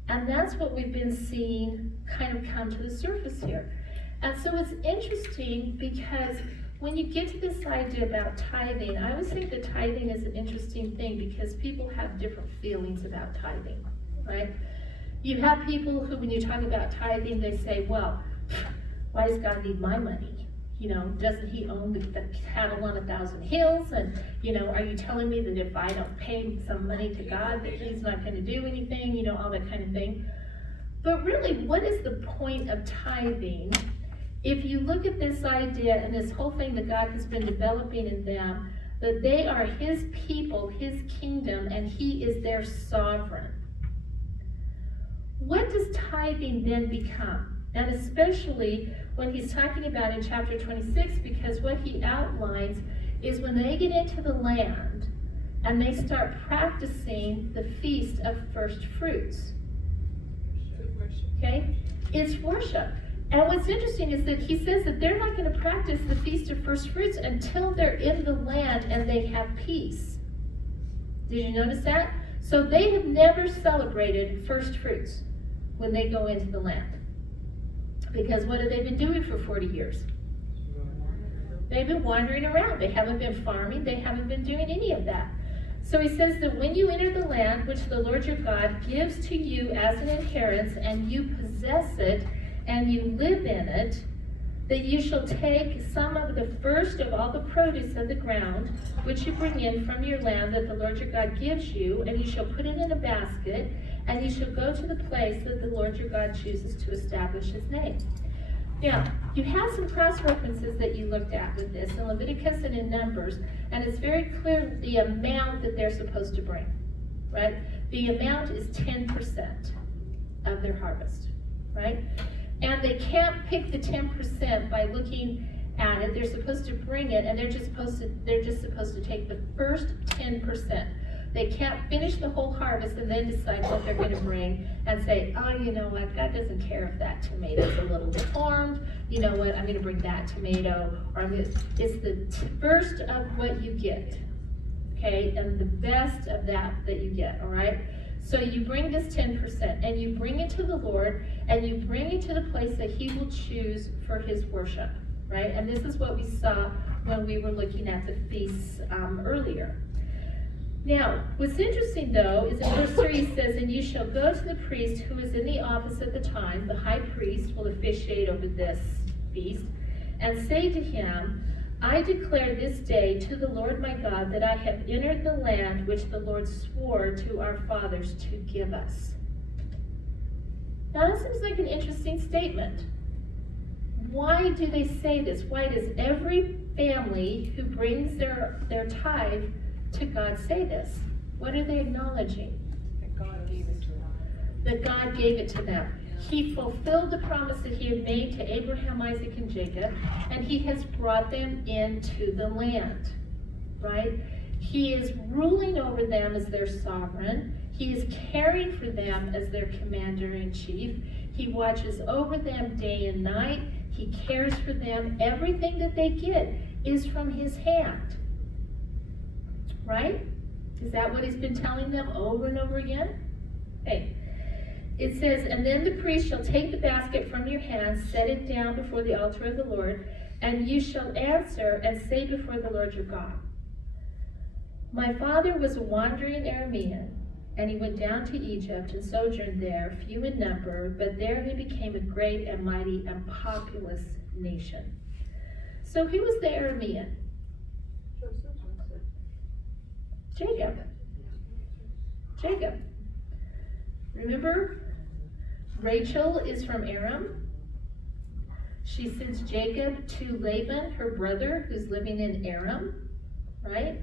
And that's what we've been seeing kind of come to the surface here. And so it's interesting because when you get to this idea about tithing, I always think that tithing is an interesting thing because people have different feelings about tithing, right? You have people who, when you talk about tithing, they say, well, why does God need my money? You know, doesn't He own the cattle on 1,000 hills? And, you know, are you telling me that if I don't pay some money to God that He's not going to do anything? You know, all that kind of thing. But really, what is the point of tithing? If you look at this idea and this whole thing that God has been developing in them, that they are His people, His kingdom, and He is their sovereign. What does tithing then become? And especially when He's talking about in chapter 26, because what He outlines is when they get into the land and they start practicing the feast of first fruits. Okay? It's worship. And what's interesting is that He says that they're not going to practice the Feast of First Fruits until they're in the land and they have peace. Did you notice that? So they have never celebrated first fruits when they go into the land. Because what have they been doing for 40 years? They've been wandering around. They haven't been farming. They haven't been doing any of that. So He says that when you enter the land which the Lord your God gives to you as an inheritance and you possess it, and you live in it, that you shall take some of the first of all the produce of the ground, which you bring in from your land that the Lord your God gives you, and you shall put it in a basket, and you shall go to the place that the Lord your God chooses to establish His name. Now, you have some cross-references that you looked at with this in Leviticus and in Numbers, and it's very clear the amount that they're supposed to bring, right? The amount is 10% of their harvest, right? And they can't pick the 10% by looking at it. They're supposed to bring it, and they're just supposed to take the first 10%. They can't finish the whole harvest and then decide what they're going to bring and say, oh, you know what, God doesn't care if that tomato's a little deformed. You know what, I'm going to bring that tomato, or it's the first of what you get, okay, and the best of that you get, all right? So you bring this 10% and you bring it to the Lord and you bring it to the place that He will choose for His worship, right? And this is what we saw when we were looking at the feasts earlier. Now, what's interesting though is in verse 3 it says, and you shall go to the priest who is in the office at the time, the high priest will officiate over this feast, and say to him, I declare this day to the Lord my God that I have entered the land which the Lord swore to our fathers to give us. Now that seems like an interesting statement. Why do they say this? Why does every family who brings their tithe to God say this? What are they acknowledging? That God gave it to them. That God gave it to them. He fulfilled the promise that he had made to Abraham, Isaac, and Jacob, and he has brought them into the land, right? He is ruling over them as their sovereign. He is caring for them as their commander-in-chief. He watches over them day and night. He cares for them. Everything that they get is from his hand, right? Is that what he's been telling them over and over again? Hey. It says, and then the priest shall take the basket from your hand, set it down before the altar of the Lord, and you shall answer and say before the Lord your God, my father was a wandering Aramean, and he went down to Egypt and sojourned there, few in number, but there he became a great and mighty and populous nation. So who was the Aramean? Jacob. Jacob. Remember, Rachel is from Aram. She sends Jacob to Laban, her brother, who's living in Aram, right?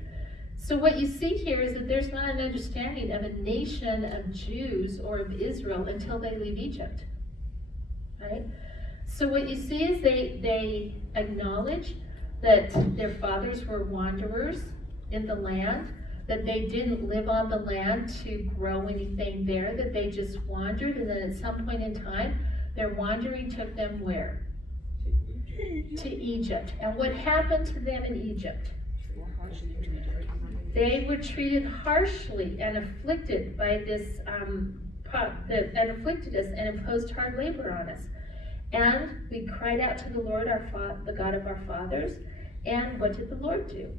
So what you see here is that there's not an understanding of a nation of Jews or of Israel until they leave Egypt, right? So what you see is they acknowledge that their fathers were wanderers in the land, that they didn't live on the land to grow anything there, that they just wandered, and then at some point in time, their wandering took them where? To Egypt. And what happened to them in Egypt? They were treated harshly and afflicted by this, and afflicted us and imposed hard labor on us. And we cried out to the Lord, the God of our fathers, and what did the Lord do?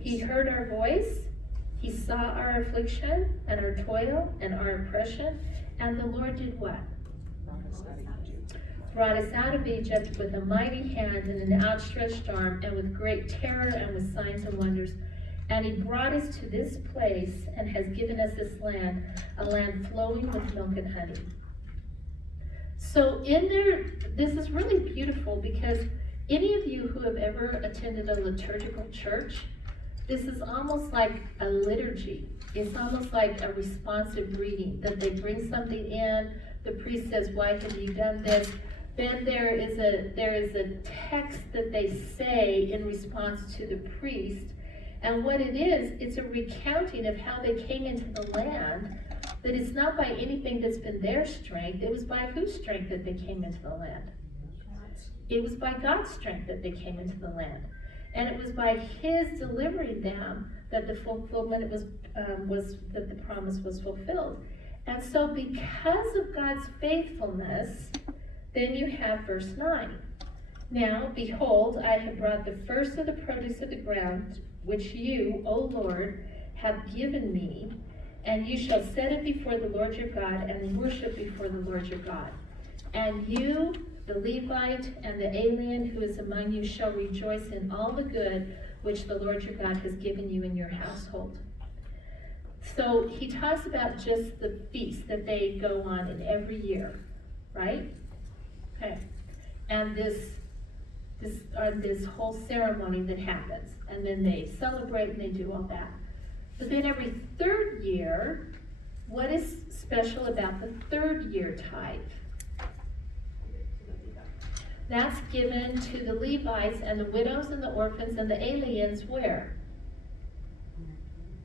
He heard our voice, he saw our affliction and our toil and our oppression, and the Lord did what? Brought us out of Egypt with a mighty hand and an outstretched arm, and with great terror and with signs and wonders. And he brought us to this place and has given us this land, a land flowing with milk and honey. So in there, this is really beautiful because any of you who have ever attended a liturgical church, this is almost like a liturgy. It's almost like a responsive reading, that they bring something in, the priest says, why have you done this? Then there is a text that they say in response to the priest. And what it is, it's a recounting of how they came into the land, that it's not by anything that's been their strength, it was by whose strength that they came into the land? It was by God's strength that they came into the land. And it was by his delivering them that the fulfillment was that the promise was fulfilled. And so because of God's faithfulness, then you have verse 9. Now, behold, I have brought the first of the produce of the ground, which you, O Lord, have given me, and you shall set it before the Lord your God, and worship before the Lord your God. And you, the Levite, and the alien who is among you shall rejoice in all the good which the Lord your God has given you in your household. So he talks about just the feast that they go on in every year, right? Okay. And this whole ceremony that happens. And then they celebrate and they do all that. But then every third year, what is special about the third year tithe? That's given to the Levites and the widows and the orphans and the aliens where?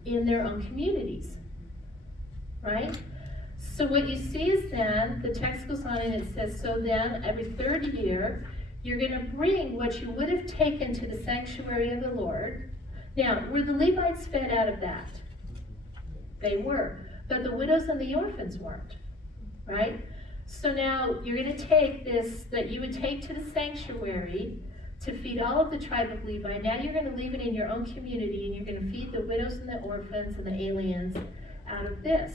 In their own communities, right? So what you see is then, the text goes on and it says, so then every third year, you're going to bring what you would have taken to the sanctuary of the Lord. Now, were the Levites fed out of that? They were. But the widows and the orphans weren't, right? So now you're going to take this that you would take to the sanctuary to feed all of the tribe of Levi. Now you're going to leave it in your own community and you're going to feed the widows and the orphans and the aliens out of this.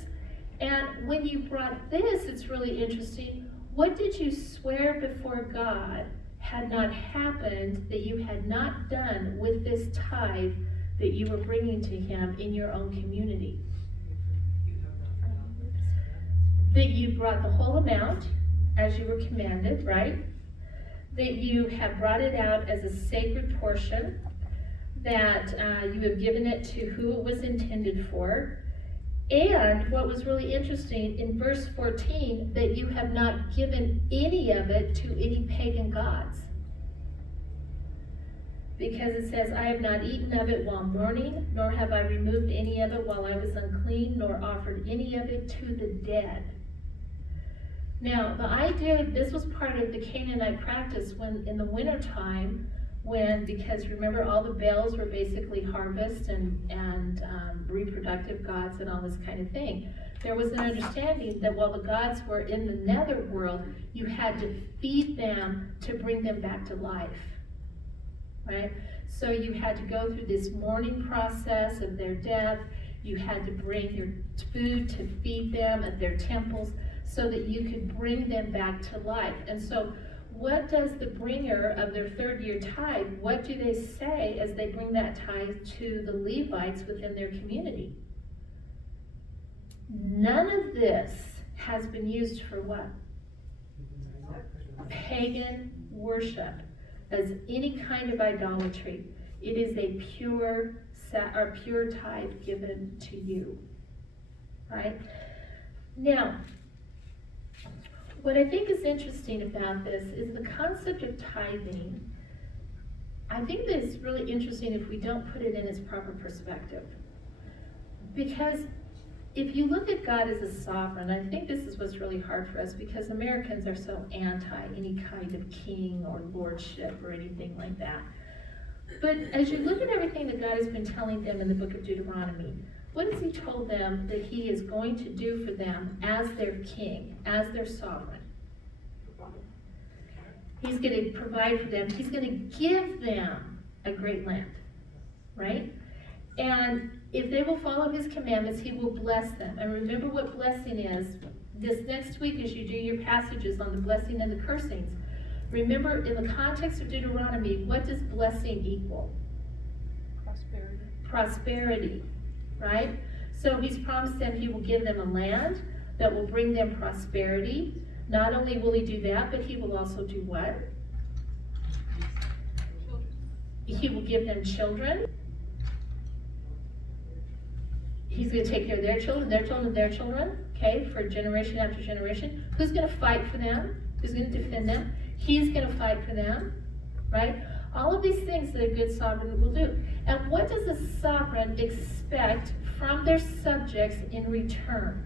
And when you brought this, it's really interesting. What did you swear before God had not happened, that you had not done with this tithe that you were bringing to him in your own community? That you brought the whole amount as you were commanded, right? That you have brought it out as a sacred portion, that you have given it to who it was intended for, And what was really interesting in verse 14, that you have not given any of it to any pagan gods. Because it says, I have not eaten of it while mourning, nor have I removed any of it while I was unclean, nor offered any of it to the dead. Now, the idea, this was part of the Canaanite practice when, in the wintertime, because remember, all the Baals were basically harvest and reproductive gods and all this kind of thing. There was an understanding that while the gods were in the netherworld, you had to feed them to bring them back to life. Right? So you had to go through this mourning process of their death. You had to bring your food to feed them at their temples so that you could bring them back to life. And so what does the bringer of their third year tithe, what do they say as they bring that tithe to the Levites within their community? None of this has been used for what? Pagan worship, as any kind of idolatry. It is a pure tithe given to you. Right? Now, what I think is interesting about this is the concept of tithing. I think that it's really interesting if we don't put it in its proper perspective. Because if you look at God as a sovereign, I think this is what's really hard for us, because Americans are so anti any kind of king or lordship or anything like that. But as you look at everything that God has been telling them in the book of Deuteronomy, what has he told them that he is going to do for them as their king, as their sovereign? He's going to provide for them. He's going to give them a great land, right? And if they will follow his commandments, he will bless them. And remember what blessing is. This next week, as you do your passages on the blessing and the cursings, remember in the context of Deuteronomy, what does blessing equal? Prosperity. Prosperity, right? So he's promised them he will give them a land that will bring them prosperity. Not only will he do that, but he will also do what? He will give them children. He's going to take care of their children, their children, their children, okay, for generation after generation. Who's going to fight for them? Who's going to defend them? He's going to fight for them, right? All of these things that a good sovereign will do. And what does a sovereign expect from their subjects in return?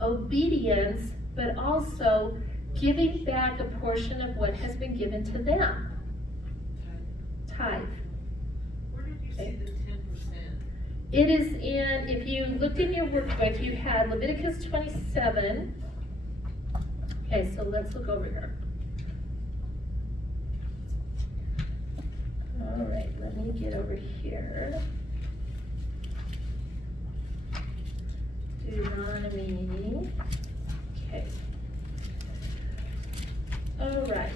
Obedience, but also giving back a portion of what has been given to them. Tithe. Where did you see the 10%? It is in, if you looked in your workbook, you had Leviticus 27. Okay, so let's look over here. All right, let me get over here. Deuteronomy. Okay. All right.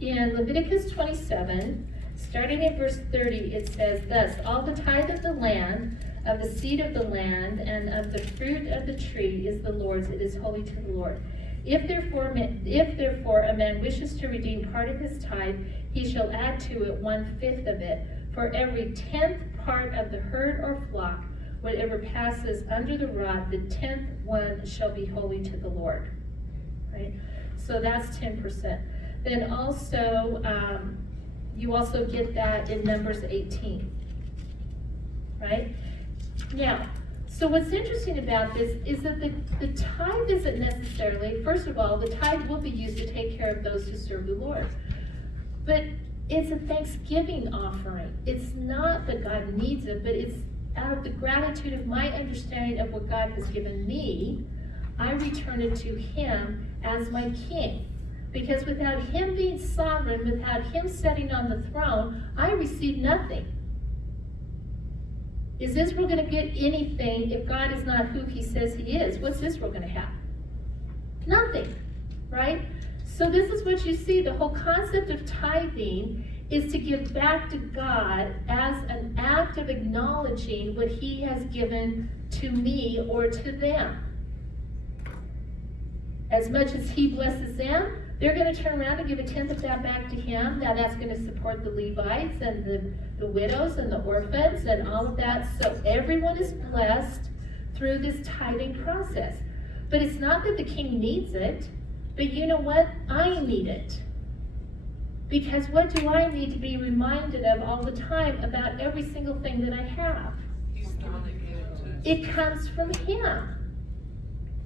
In Leviticus 27, starting at verse 30, it says, Thus, all the tithe of the land, of the seed of the land, and of the fruit of the tree is the Lord's. It is holy to the Lord. If therefore a man wishes to redeem part of his tithe, he shall add to it 1/5 of it. For every 10th part of the herd or flock, whatever passes under the rod, the 10th one shall be holy to the Lord. Right? So that's 10%. Then also, you also get that in Numbers 18. Right? Now, so what's interesting about this is that the tithe isn't necessarily, first of all, the tithe will be used to take care of those who serve the Lord. But it's a thanksgiving offering. It's not that God needs it, but it's out of the gratitude of my understanding of what God has given me, I return it to him as my king. Because without him being sovereign, without him sitting on the throne, I receive nothing. Is Israel going to get anything if God is not who he says he is? What's Israel going to have? Nothing, right? So this is what you see. The whole concept of tithing is to give back to God as an act of acknowledging what he has given to me or to them. As much as he blesses them, they're going to turn around and give 1/10 of that back to him. Now that's going to support the Levites and the the widows and the orphans and all of that. So everyone is blessed through this tithing process. But it's not that the king needs it, but you know what? I need it. Because what do I need to be reminded of all the time about every single thing that I have? It comes from him,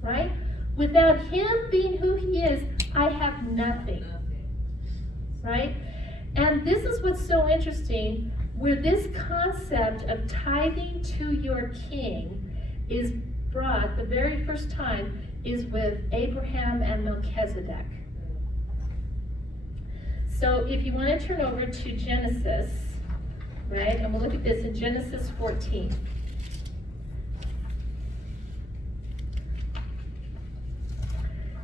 right? Without him being who he is, I have nothing, right? And this is what's so interesting, where this concept of tithing to your king is brought the very first time is with Abraham and Melchizedek. So if you want to turn over to Genesis, right, and we'll look at this in Genesis 14.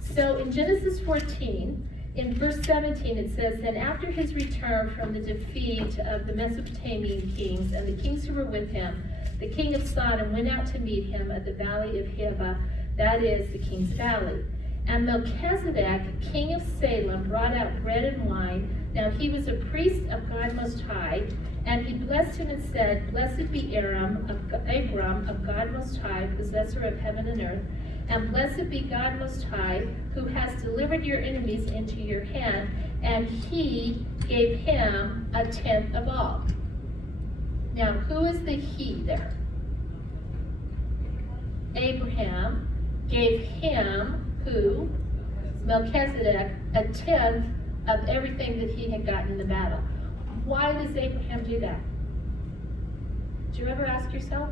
So in Genesis 14, in verse 17, it says, "And after his return from the defeat of the Mesopotamian kings and the kings who were with him, the king of Sodom went out to meet him at the valley of Heba, that is, the king's valley. And Melchizedek, king of Salem, brought out bread and wine. Now he was a priest of God Most High, and he blessed him and said, Blessed be Abram of God Most High, possessor of heaven and earth, and blessed be God Most High, who has delivered your enemies into your hand. And he gave him a tenth of all." Now, who is the he there? Abraham gave him, who? Melchizedek, a tenth of everything that he had gotten in the battle. Why does Abraham do that? Did you ever ask yourself?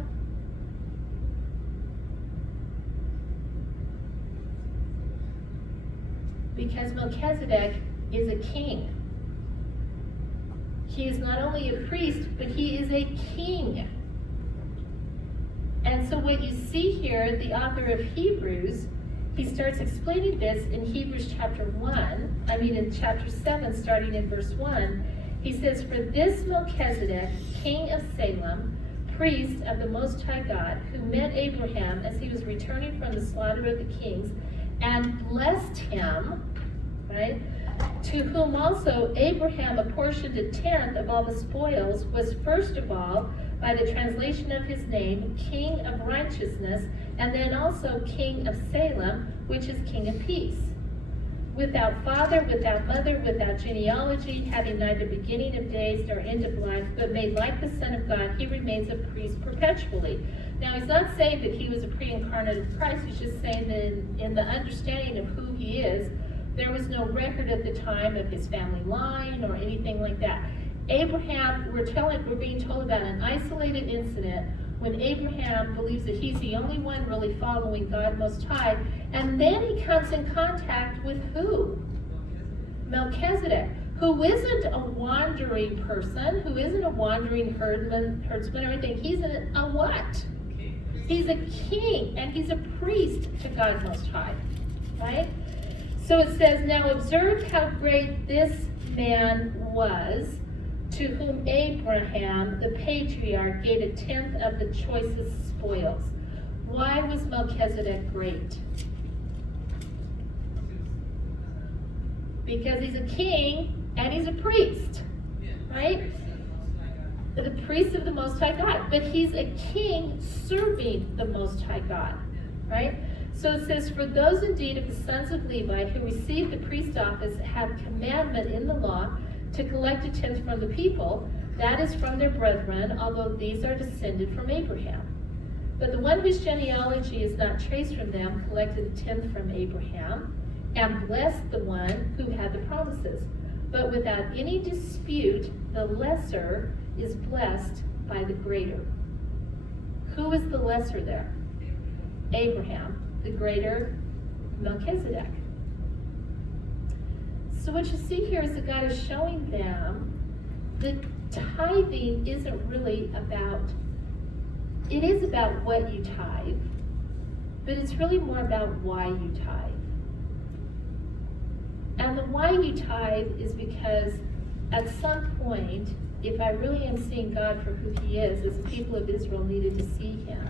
Because Melchizedek is a king. He is not only a priest, but he is a king. And so what you see here, the author of Hebrews, he starts explaining this in Hebrews in chapter 7, starting in verse 1. He says, "For this Melchizedek, king of Salem, priest of the Most High God, who met Abraham as he was returning from the slaughter of the kings, and blessed him," right? "To whom also Abraham apportioned a tenth of all the spoils, was first of all, by the translation of his name, King of Righteousness, and then also King of Salem, which is King of Peace. Without father, without mother, without genealogy, having neither beginning of days nor end of life, but made like the Son of God, he remains a priest perpetually." Now, he's not saying that he was a pre-incarnate of Christ. He's just saying that in the understanding of who he is, there was no record at the time of his family line or anything like that. Abraham, we're being told about an isolated incident when Abraham believes that he's the only one really following God Most High, and then he comes in contact with who? Melchizedek, who isn't a wandering person, who isn't a wandering herdsman or anything. He's a what? He's a king, and he's a priest to God Most High, right? So it says, "Now observe how great this man was, to whom Abraham, the patriarch, gave a tenth of the choicest spoils." Why was Melchizedek great? Because he's a king and he's a priest, right? The priest of the Most High God. But he's a king serving the Most High God, right? So it says, "For those indeed of the sons of Levi who received the priest office have commandment in the law to collect a tenth from the people, that is from their brethren, although these are descended from Abraham. But the one whose genealogy is not traced from them collected a tenth from Abraham, and blessed the one who had the promises. But without any dispute, the lesser is blessed by the greater." Who is the lesser there? Abraham. The greater, Melchizedek. So what you see here is that God is showing them that tithing isn't really about, it is about what you tithe, but it's really more about why you tithe. And the why you tithe is because at some point, if I really am seeing God for who he is, as the people of Israel needed to see him,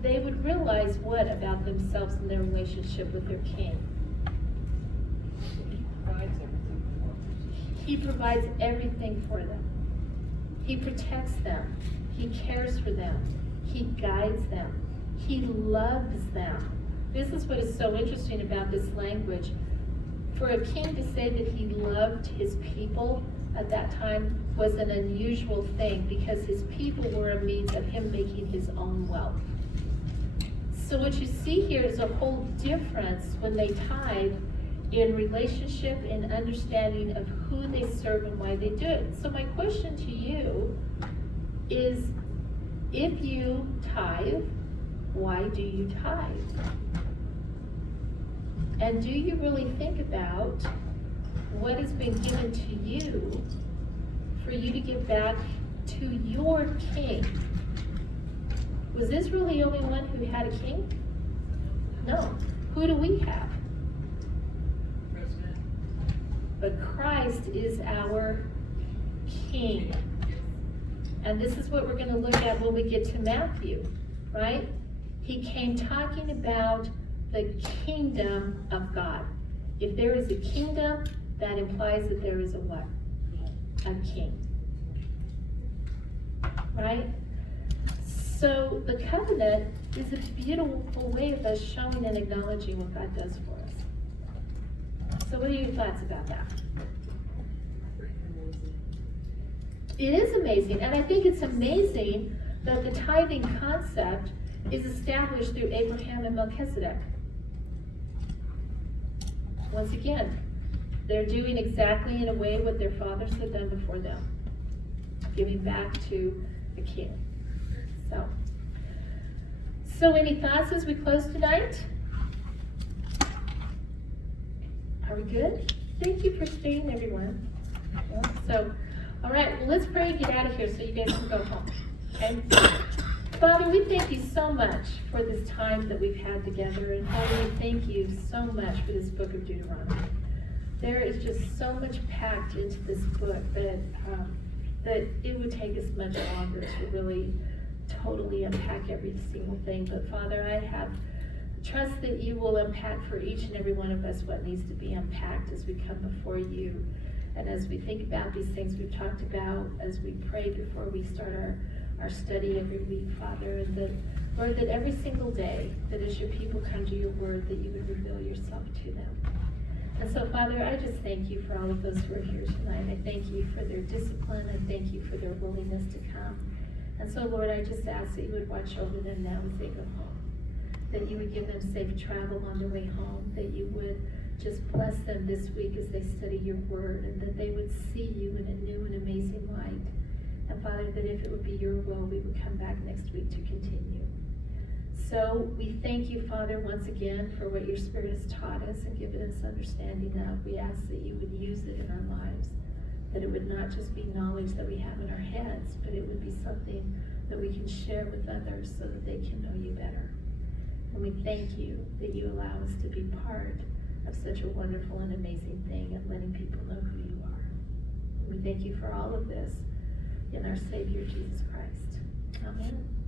they would realize what about themselves and their relationship with their king. He provides everything for them. He protects them. He cares for them. He guides them. He loves them. This is what is so interesting about this language. For a king to say that he loved his people at that time was an unusual thing because his people were a means of him making his own wealth. So what you see here is a whole difference when they tithe in relationship and understanding of who they serve and why they do it. So my question to you is, if you tithe, why do you tithe? And do you really think about what has been given to you for you to give back to your king? Was Israel the only one who had a king? No. Who do we have? But Christ is our king. And this is what we're going to look at when we get to Matthew, right? He came talking about the kingdom of God. If there is a kingdom, that implies that there is a what? A king. Right? So the covenant is a beautiful way of us showing and acknowledging what God does for us. So what are your thoughts about that? It is amazing, and I think it's amazing that the tithing concept is established through Abraham and Melchizedek. Once again, they're doing exactly in a way what their fathers had done before them, giving back to the king. So any thoughts as we close tonight? Are we good? Thank you for staying, everyone. So, all right, well, let's pray and get out of here so you guys can go home. Okay? Father, we thank you so much for this time that we've had together. And Father, we thank you so much for this book of Deuteronomy. There is just so much packed into this book that it would take us much longer to really totally unpack every single thing. But Father, I have trust that you will unpack for each and every one of us what needs to be unpacked as we come before you. And as we think about these things we've talked about, as we pray before we start our study every week, Father, and that, Lord, that every single day, that as your people come to your word, that you would reveal yourself to them. And so, Father, I just thank you for all of those who are here tonight. I thank you for their discipline. I thank you for their willingness to come. And so, Lord, I just ask that you would watch over them now as they go home, that you would give them safe travel on their way home, that you would just bless them this week as they study your word, and that they would see you in a new and amazing light. And Father, that if it would be your will, we would come back next week to continue. So we thank you, Father, once again for what your Spirit has taught us and given us understanding of. We ask that you would use it in our lives, that it would not just be knowledge that we have in our heads, but it would be something that we can share with others so that they can know you better. And we thank you that you allow us to be part of such a wonderful and amazing thing of letting people know who you are. And we thank you for all of this in our Savior, Jesus Christ. Amen.